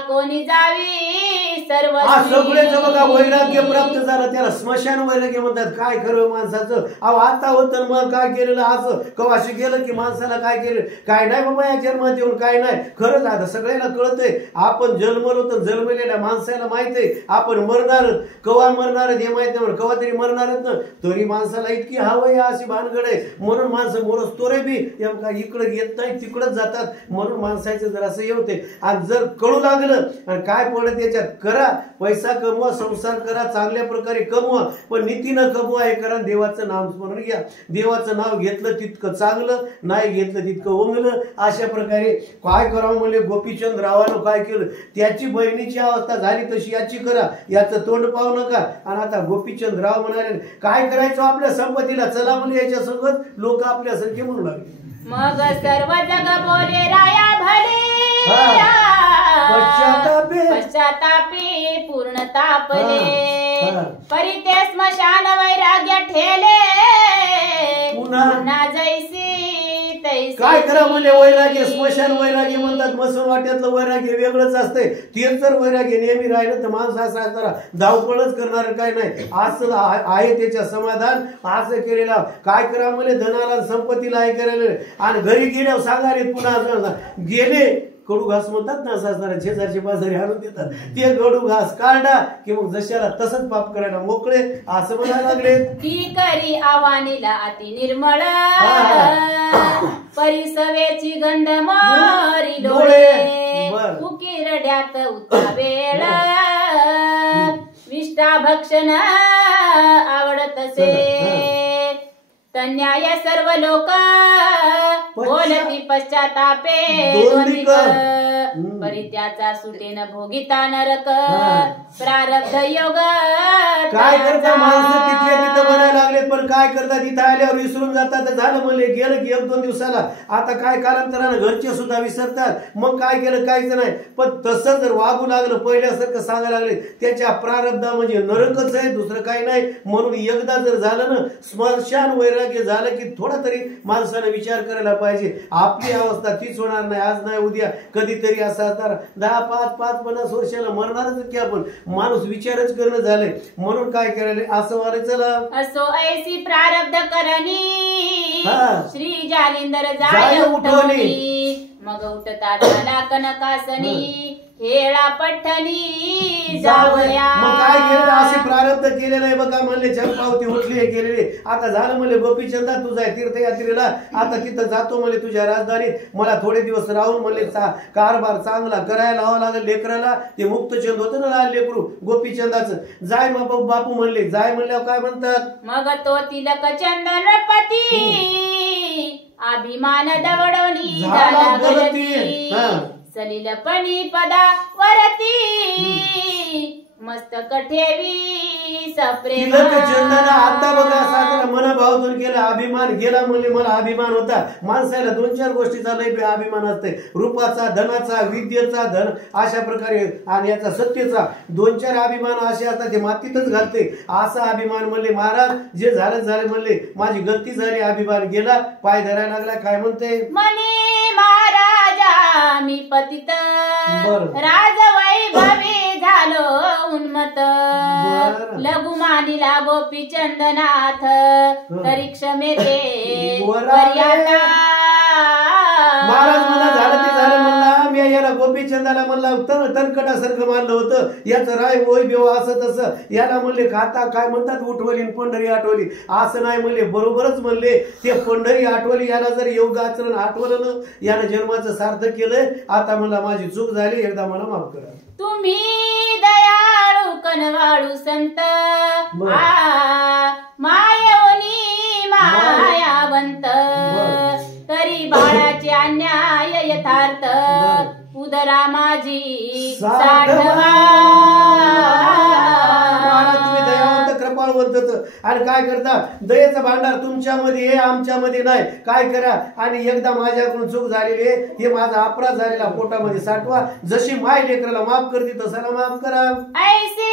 कोणी जावी सर्व सगळेच बघा वैराग्य प्राप्त झालं त्याला स्मशान वैराग्य म्हणतात. काय खरं माणसाचं अहो आता होतं मग काय केलेलं असं कवाशी गेलं की माणसाला काय केलं काय नाही बाबा या जन्मात येऊन काय नाही. खरंच आता सगळ्यांना कळतंय आपण जन्मलो तर जन्मलेल्या माणसाला माहित आहे आपण मरणार कवा मरणार हे माहित नाही कवा तरी मरणारच ना तरी माणसाला इतकी हवं अशी भानगड आहे म्हणून माणसं मोरस तोरे बी इकडे येत नाही तिकडच जातात म्हणून माणसाचं जर असं होते. आणि जर कळू लागलं आणि काय पडलं त्याच्यात करा पैसा कमवा संसार करा चांगल्या प्रकारे कमवा पण नीतीनं कमवा हे करा. देवाचं नाम स्मरण घ्या देवाचं नाव घेतलं तितकं चांगलं नाही घेतलं तितकं ओंगलं. अशा प्रकारे काय करावं म्हणजे गोपीचंद रावानं काय केलं त्याची बहिणीची अवस्था झाली तशी याची करा याचं तोंड पाहू नका. आणि आता गोपीचंद राव म्हणाले काय करायचं आपल्या संपत्तीला चला म्हणजे याच्या सोबत लोक आपल्यासारखे म्हणू लागले. मग सर्व जग बोले राया भले पश्चातापी पूर्ण तापले परिते स्मशान वैराग्य ठेले पुन्हा जैसी तैसी. काय करा म्हणजे वैराग्य स्मशान वैराग्य म्हणतात. मसून वाट्यातलं वैराग्य वेगळंच असतंय. तेच जर वैराग्य नेहमी राहिलं तर माणूस असं असणार धावपळच करणार काय नाही असं आहे त्याच्या समाधान असं केलेला. काय करा म्हणजे धनाला संपत्तीला आहे करायला आणि घरी गेल्यावर सांगा रे पुन्हा गेले कडू घास म्हणतात ना असं असणार शेजारचे बाजारी आणून देतात ते कडू घास काढा की मग जशाला तसंच पाप करायला मोकळे असं म्हणायला लागले. की करी आवानीला अति निर्मळ परिसवेची गंध मारी डोळे उकिरड्यात उतावेळ विष्टा भक्षण आवडतसे तन्याय सर्व लोक बोलती पश्चातापे परित्याचा सुटेन भोगिता नरक प्रारब्ध योग. काय करता माणसं तिथल्या तिथं म्हणायला लागलेत पण काय करतात तिथं आल्यावर विसरून जातात. झालं म्हणले गेलं की 1-2 दिवसाला आता काय कालांतरानं घरचे सुद्धा विसरतात मग काय केलं काहीच नाही. पण तसं जर वागू लागलं पहिल्यासारखं सांगायला लागले त्याच्या प्रारब्धा म्हणजे नरकच आहे दुसरं काही नाही. म्हणून एकदा जर झालं ना स्मशान वैराग्य झालं की थोडा तरी माणसाने विचार करायला पाहिजे आपली अवस्था तीच होणार नाही आज नाही उद्या कधीतरी असं असणार 10-5-50 वर्षाला मरणारच की आपण माणूस विचारच करणं झालंय. म्हणून काय करायला असं वाले चला असो ऐसी प्रारब्ध करणी श्री जालिंदर जाय उठवणी मग उठता झाला कनकासनी हेळा पठ्ठनी जावया. मग काय केलं असे प्रारब्ध केलेलं आहे बघा म्हणले चंपावती उठली केलेले. आता झालं म्हणले गोपीचंदा तुझा तीर्थयात्रेला आता तिथं जातो म्हणले तुझ्या राजधानीत मला थोडे दिवस राहून म्हणले कारभार चांगला करायला लावा लागेल लेकराला. ते मुक्तचंद होतं ना लहान लेकरू गोपीचंदाचं जाय मग बापू म्हणले जाय म्हणल्यावर काय म्हणतात मग तो तिलक चंदन पती अभिमान दवडवणी झाला गलती सलिलपणी पदा वरती मस्तक ठेवी सप्रेम. आता बघा साधना मनभावातून केला अभिमान गेला म्हणले मला अभिमान होता. माणसाला 2-4 गोष्टीचा लय अभिमान असते रूपाचा धनाचा विद्येचा धन अशा प्रकारे आणि याचा सत्तेचा 2-4 अभिमान असे असतात ते मातीतच घालते. असा अभिमान म्हणले महाराज जे झालं झाले म्हणले माझी गलती झाली अभिमान गेला पाय धरायला लागला. काय म्हणते म्हणे महाराजा मी पतित राजवैभवी झालो उन्मत लघु मानिला गोपीचंदनाथ तरी क्षमेते मर्यादा. महाराज मला झालं ते झालं म्हणला मी याला गोपीचंदाला म्हणला तणकटासारखं मानलं होतं याचं राय वय बेव असं तसं याला म्हणले खाता काय म्हणतात उठवली पंढरी आठवली असं नाही म्हणले बरोबरच म्हणले ते पंढरी आठवली याला जर योग्य आचरण आठवलं ना यानं जन्माचं सार्थक केलंय. आता मला माझी चूक झाली एकदा मला माफ करा. तुम्ही दयाळू कनवाळू संत मायवनी मायावंत तरी बाळाचे अन्याय यथार्थ उदरा माझी साठवा. तुम्ही दयावंत कृपाळवंत आणि काय करता दयेचं भांडार तुमच्यामध्ये हे आमच्यामध्ये नाही. काय करा आणि एकदा माझ्याकडून चूक झालेली आहे हे माझा अपराध झालेला पोटामध्ये साठवा. जशी माय लेकराला माफ करते तसाला माफ करा. ऐसे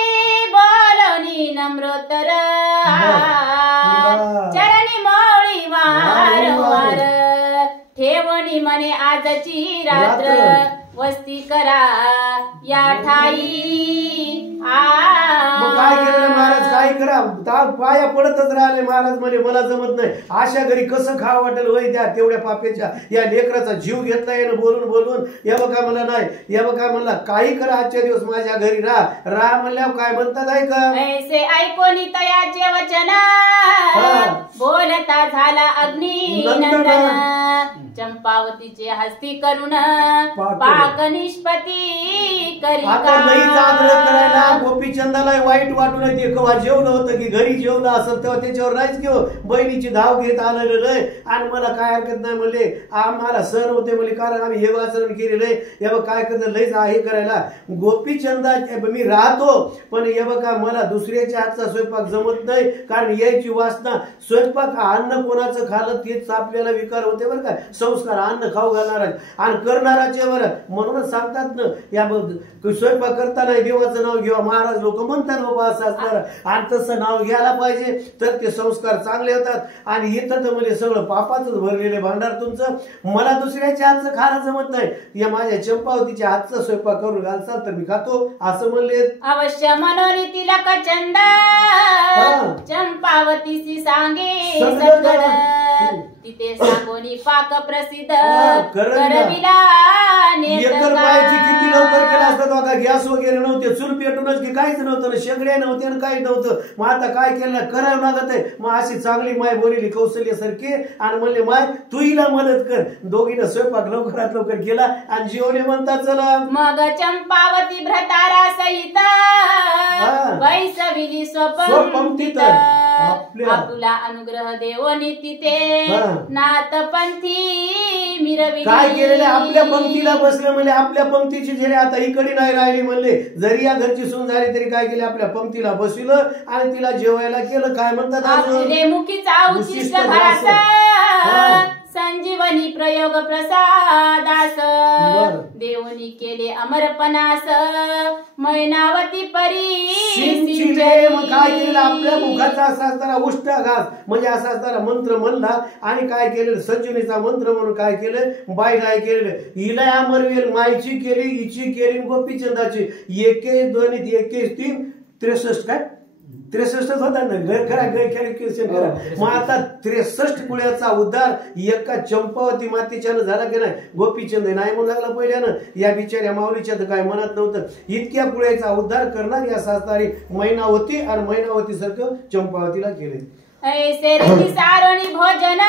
बोलनी नम्रोत्तर चरणी मौळी वारंवार ठेवणी म्हणे आजची रात्र वस्ती करा या ठाई मग काय केलं महाराज काय करा पाया पडतच राहिले महाराज म्हणे मला जमत नाही अशा घरी कसं खावं वाटेल होय त्या तेवढ्या पापेच्या या लेकराचा जीव घेतला येणं बोलून बोलून या बघा मला नाही या बघा मला काही करा आजच्या दिवस माझ्या घरी राहा म्हणल्यावर काय म्हणतात ऐका ऐसे ऐकोनी तयाचे वचन बोलता झाला अग्नी नंदन चंपावतीचे हस्ती करून पाक निष्पत्ती करी आता लईच आग्रह करायला गोपीचंदाला वाईट वाटून येते केव्हा जेवलं होतं की घरी जेवलं असेल तेव्हा त्याच्यावर नाहीच घेऊ बहिणीची धाव घेत आलेलं आहे आणि मला काय हरकत नाही म्हणले आम्हाला सण होते म्हणजे कारण आम्ही हे वाचन केलेलं आहे हे बघ काय करतं लईच हे करायला गोपीचंदा मी राहतो पण हे बघा मला दुसऱ्याच्या हातचा स्वयंपाक जमत नाही कारण यायची वासना स्वयंपाक अन्न कोणाचं खाल्लं तेच आपल्याला विकार होते बरं का संस्कार अन्न खाऊ घालणारा आणि करणाराचे बरं म्हणूनच सांगतात ना या स्वयंपाक करताना देवाचं नाव घ्या महाराज लोक म्हणतात बाबा असं असणार आणि तसं नाव घ्यायला पाहिजे तर ते संस्कार चांगले होतात आणि इथं तर म्हणजे सगळं पापाच भरलेले भांडार तुमचं मला दुसऱ्याच्या हातचं खायला जमत नाही या माझ्या चंपावतीच्या हातचा स्वयंपाक करून घालचाल तर मी खातो असं म्हणले अवश्य मनोरी तिलक चंद चंपावतीशी सांगे सद्गण तिथे सांगोनी पाक प्रसिद्ध करविला किती लवकर केला असतात बघा गॅस वगैरे नव्हते चूल पेटूनच की काहीच नव्हतं शेगड्या नव्हते आणि काही नव्हतं मग आता काय केलं करावं लागत आहे मग अशी चांगली माय बोलली कौशल्यासारखी आणि म्हणले माय तू हिला मदत कर दोघीनं स्वयंपाक लवकरात लवकर केला आणि जेवणे म्हणतात चला मग चंपावती भ्रतारा सहित वैसविली स्वपंक्तीत आपुला अनुग्रह देवनी तिथे नाथपंथी मिरविली काय केलेलं आपल्या पंक्तीला बसले म्हणले आपल्या पंक्तीची झेरे आता इकडे नाही राहिली म्हणले जरी या घरची सून झाली तरी काय केले आपल्या पंक्तीला बसविलं आणि तिला जेवायला केलं काय म्हणतात मुखीचा उचिष्ट घराचा संजीवनी प्रयोग प्रसादास देवनी केले अमरपणास मैनावती परी काय केलेलं आपल्या मुखाचा असा असताना उष्ट घास म्हणजे असा असताना मंत्र म्हणला आणि काय केलेलं संजीवनीचा मंत्र म्हणून काय केलं बाई काय केलेलं हिला अमरवेल मायची केली हिची केली गोपीचंदाची 21-2-21-3 63 काय 63 होता ना घर खरा करा मग आता 63 कुळ्याचा उद्धार एका चंपावती मातेच्यानं झाला की नाही गोपीचंद नाही म्हणू लागला पहिल्यानं या बिचाऱ्या माऊलीच्या तर काय मनात नव्हतं इतक्या कुळ्याचा उद्धार करणार या शास्त्रारी मैनावती आणि मैनावती सारखं चंपावतीला केले ऐसे रीती सारणी भोजन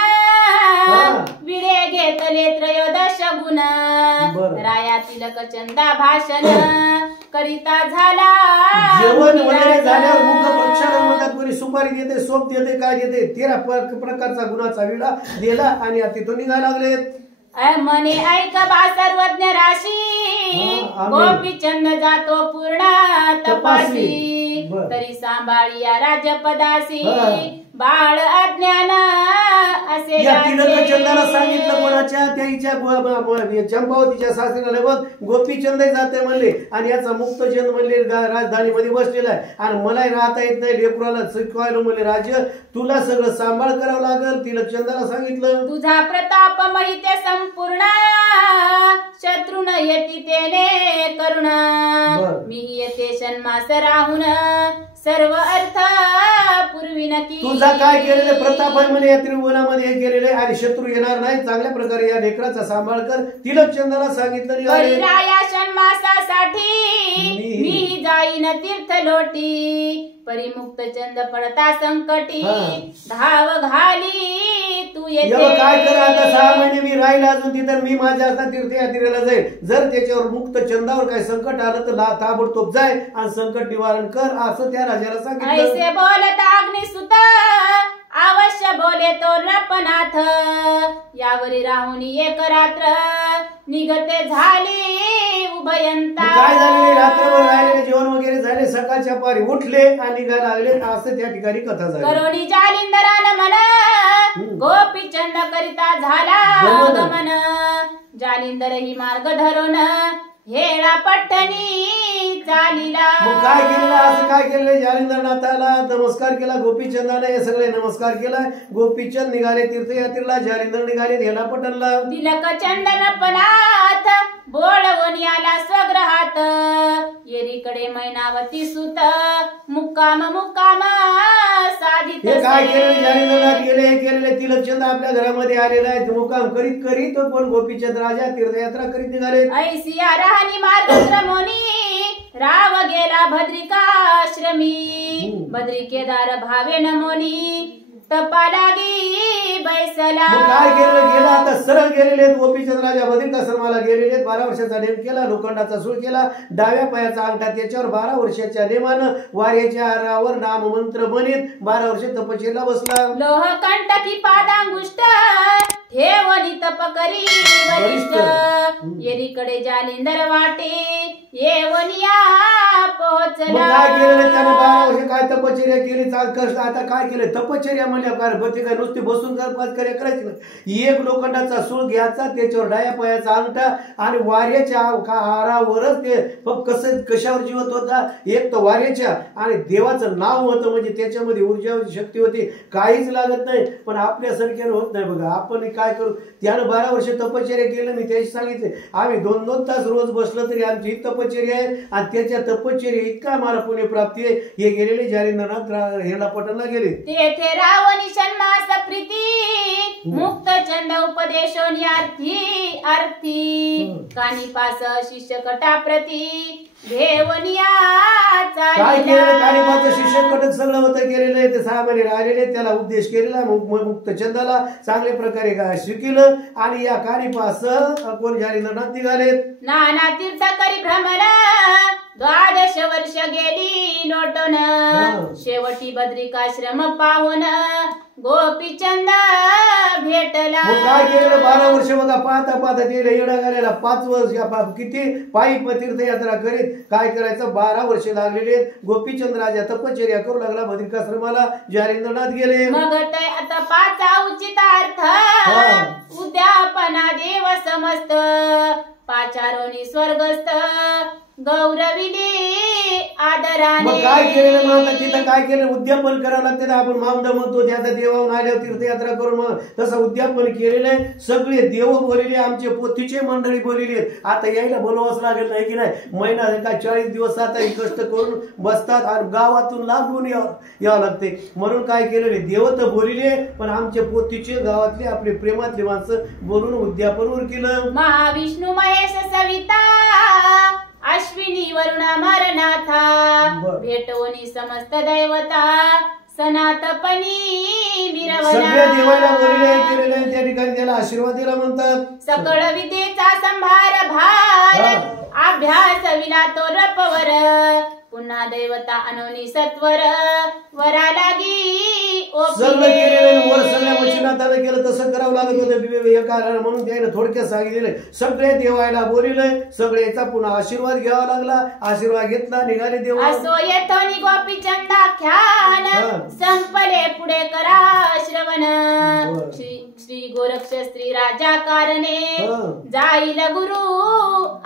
विडे घेतले त्रयोदश गुण राया तिलक चंदा भाषण करिता झाला जेवण वगैरे झाल्यावर मुख प्रक्षालन म्हणतात कोणी सुपारी देते सोप देते काय देते 13 प्रकारचा गुणाचा विडा दिला आणि तिथून निघायला लागले मने ऐक बा सर्वज्ञ राशी गोपीचंद जातो पूर्ण तपासी तरी सांभाळिया राजपदासी बाळ अज्ञान असे चंदाला सांगितलं कोणाच्या त्याच्या चंपावतीच्या सासरीला बघ गोपीचंद जाते म्हणले आणि याचा मुक्तचंद म्हणले राजधानीमध्ये बसलेला आहे आणि मलाही राहता येत नाही लेकराला शिकवायला म्हणले राज्य तुला सगळं सांभाळ करावं लागल तिलक चंदाला सांगितलं तुझा प्रताप माहिती संपूर्ण शत्रुन येती तेने करुण मी येते षण्मास राहून सर्व अर्थ पूर्वी नकी तुझा काय केलेलं प्रताप म्हणे या त्रिभुवनामध्ये हे केलेले आणि शत्रू येणार नाही चांगल्या प्रकारे या लेकराचा सांभाळ कर तिलक चंदाला सांगितलं राया षण्मासासाठी मी जाईन तीर्थ लोटी परिमुक्त चंद पडता संकटी धाव घाली तू येते काय कर आता 6 महिने मी राहिला अजून तिथं मी माझ्या आता तीर्थयात्रेला जाईल जर त्याच्यावर मुक्त चंदावर काय संकट आलं तर ताबडतोब जाय आणि संकट निवारण कर असं त्या राजाला सांगितलं ऐसे बोलत अग्निसुत अवश्य बोले तो रपनाथ यावरी राहून एक रात्र निघते झाली उभयंता काय झाले रात्रभर राहिले जेवण वगैरे झाले सकाळच्या पारी उठले आणि निघायला लागले असं त्या ठिकाणी कथा झाली करोनी जालिंदरान मन गोपीचंद करिता झाला गमन जालिंदर ही मार्ग धरून हेळा पठ्ठणी चालिला. मग काय केलेलं, असं काय केलेलं, जालिंदरनाथाला नमस्कार केला गोपीचंदाने, हे सगळे नमस्कार केला. गोपीचंद निघाले तीर्थयात्रेला, जालिंदर निघाले हेला पटणला. तिलक चंदन पनाथ बोळवून आला स्वग्रहात. येरीकडे मैनावती सुत मुक्काम मुक्काम साधित. हे काय केलेले, जालिंदरनाथ गेले केलेले, तिलकचंद आपल्या घरामध्ये आलेला आहे, मुक्काम करीत करीत पण गोपीचंद राजा तीर्थयात्रा करीत निघाले. ऐसिया राहणी मार्गद्र मोनी राव गेला भद्रिकाश्रमी. भद्रिकेदार भावे नमोनी तपा लागी बैसला. मग काय केलेलं, गेला आता सरळ गेलेले गोपीचंद राजा बद्रिकाश्रमाला गेलेले. 12 वर्षाचा नेम केला, लोखंडाचा सूळ केला, डाव्या पायाचा अंगठा त्याच्यावर 12 वर्षाच्या नेमानं वाऱ्याच्या आरावर नाममंत्र म्हणीत 12 वर्ष तपश्चर्येला बसला. लोह कंटकी पादांगुष्ट ठेवली तप करी वरिष्ठ. येरीकडे जालिंदर वाटे येवनिया पोहोचला. काय केलेलं त्याने 12 वर्ष काय तपश्चर्या केली, कष्ट. आता काय केलं, तपश्चर्या म्हणल्या काय नुसती बसून कार्य करायची नाही. एक लोखंडाचा सूळ घ्यायचा, त्याच्यावर डाव्या पायाचा अंगठा आणि वाऱ्याच्या आरावरच ते कसं कशावर जीवत होता, एक तर वाऱ्याच्या आणि देवाचं नाव होतं, म्हणजे त्याच्यामध्ये ऊर्जा शक्ती होती. काहीच लागत नाही, पण आपल्यासारख्यानं होत नाही बघा. आपण काय करू, त्यानं 12 वर्ष तपश्चर्या केलं. मी त्याशी सांगितले, आम्ही 2-2 तास रोज बसलो तरी आमची ही तपश्चर्या आहे, आणि त्याच्या तपश्चर्या इतका आम्हाला पुण्य प्राप्ती आहे. हे गेलेले जालिंदरनाथ हेला पटणला गेले. तेथे रावणी षण्मास प्रीती मुक्त चंड उपदेशोनी अर्थी अर्थी. कानिपास शिष्य कटा प्रती देवनिया काय केलेलं, कानिपाचं शिष्य कटक सगळं होतं केलेलं आहे. ते 6 महिने राहिलेले, त्याला उपदेश केलेला. मुक्त चंदाला चांगल्या प्रकारे शिकलं. आणि या कानिपास कोण जालिंदरनाथ निघाले. नाना तीर्थ करी भ्रमण 12 वर्ष गेली लोटन. शेवटी बद्रिकाश्रम पाहून गोपीचंद भेटला. काय केलेलं, 12 वर्ष बघा पाहता पाहता ते येडा घालायला 5 वर्ष किती पायी तीर्थयात्रा करीत काय करायचं, 12 वर्ष लागलेले. गोपीचंद राजा तपश्चर्या करू लागला, बद्रिकाश्रमाला जालिंदरनाथ गेले. मग ते आता 5 उचितार्थ उद्यापना देव समस्त. पाचारोनी स्वर्गस्थ गौरविले आदराने. मग काय केलेलं, मग तिथं काय केलं, उद्यापन करावं लागतं. आपण मामदा म्हणतो त्या देवाहून आल्यावर तीर्थयात्रा करून, मग तसं उद्यापन केलेलं आहे. सगळे देव बोलिले, आमचे पोथीचे मंडळी बोलिले. आता यायला बोलवाच लागेल नाही की नाही. महिना काय 40 दिवस आता कष्ट करून बसतात आणि गावातून लागून यावं लागते. म्हणून काय केलेले, देव तर बोलिले, पण आमचे पोथीचे गावातले आपले प्रेमातले माणसं बोलून उद्यापन केलं. महाविष्णू महेश सविता अश्विनी वरुण अमरनाथा. भेटवणी समस्त दैवता सनातपणी मिरवला. सगळ्या देवाला बोलले केलेले, त्या ठिकाणी त्याला आशीर्वाद दिला म्हणतात. सकळ विद्येचा संभार भार अभ्यास विना तो रपवर. पुन्हा दैवता अनोनी सत्वर वरा लागी सगळं केलेलं. वर सगळ्या वचनातानं केलं तसं करावं लागत होतं म्हणून त्याने थोडक्यात सांगितलेलं. सगळे देवायला बोलिले, सगळ्याचा पुन्हा आशीर्वाद घ्यावा लागला. आशीर्वाद घेतला, निघाले देव. असो येथोनी गोपीचंदाख्यान संपले पुढे करा श्रवण. श्री गोरक्ष श्री राजा कारणे जाईल गुरु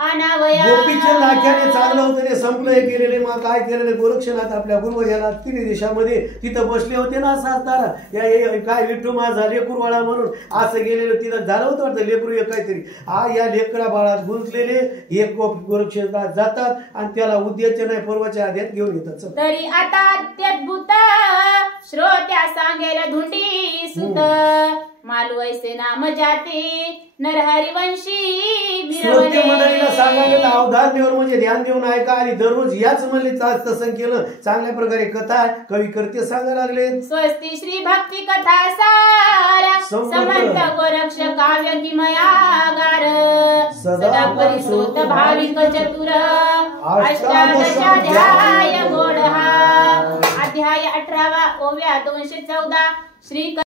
अनावया. गोपीचंद आख्याने चांगलं होतं, ते संपलं. हे केलेले मग काय केलेले, गोरक्षनाथ आपल्या गुरुवर्याला 3 देशामध्ये तिथं बसले होते ना. काय विठ्ठू माझा लेकूरवाळा म्हणून असं गेलेलं, तिथं झालं होतं वाटतं लेकरू काहीतरी. या लेकरा बाळात गुंतलेले एक गोरक्षनाथ जातात आणि त्याला उद्याच्या नाही पर्वाच्या आध्यात घेऊन येतात. तरी आता अत्यद्भुत श्रोत्या सांगेल धुंडी सुत. मालवैसे नाम जाते नरहरिवंशी. श्रोते मंडळीला सांगायला अवधान देऊन म्हणजे ध्यान देऊन ऐका. आणि दररोज याच म्हणले तसं केलं. चांगल्या प्रकारे कथा कवी करते सांगायला लागले. स्वस्ती श्री भक्ती कथा सार समंत गोरक्ष काव्य किमयागार. सदा परिसोत भाविक चतुर अष्टादशाध्याय गोड हा. अध्याय 18 ओव्या 214. श्री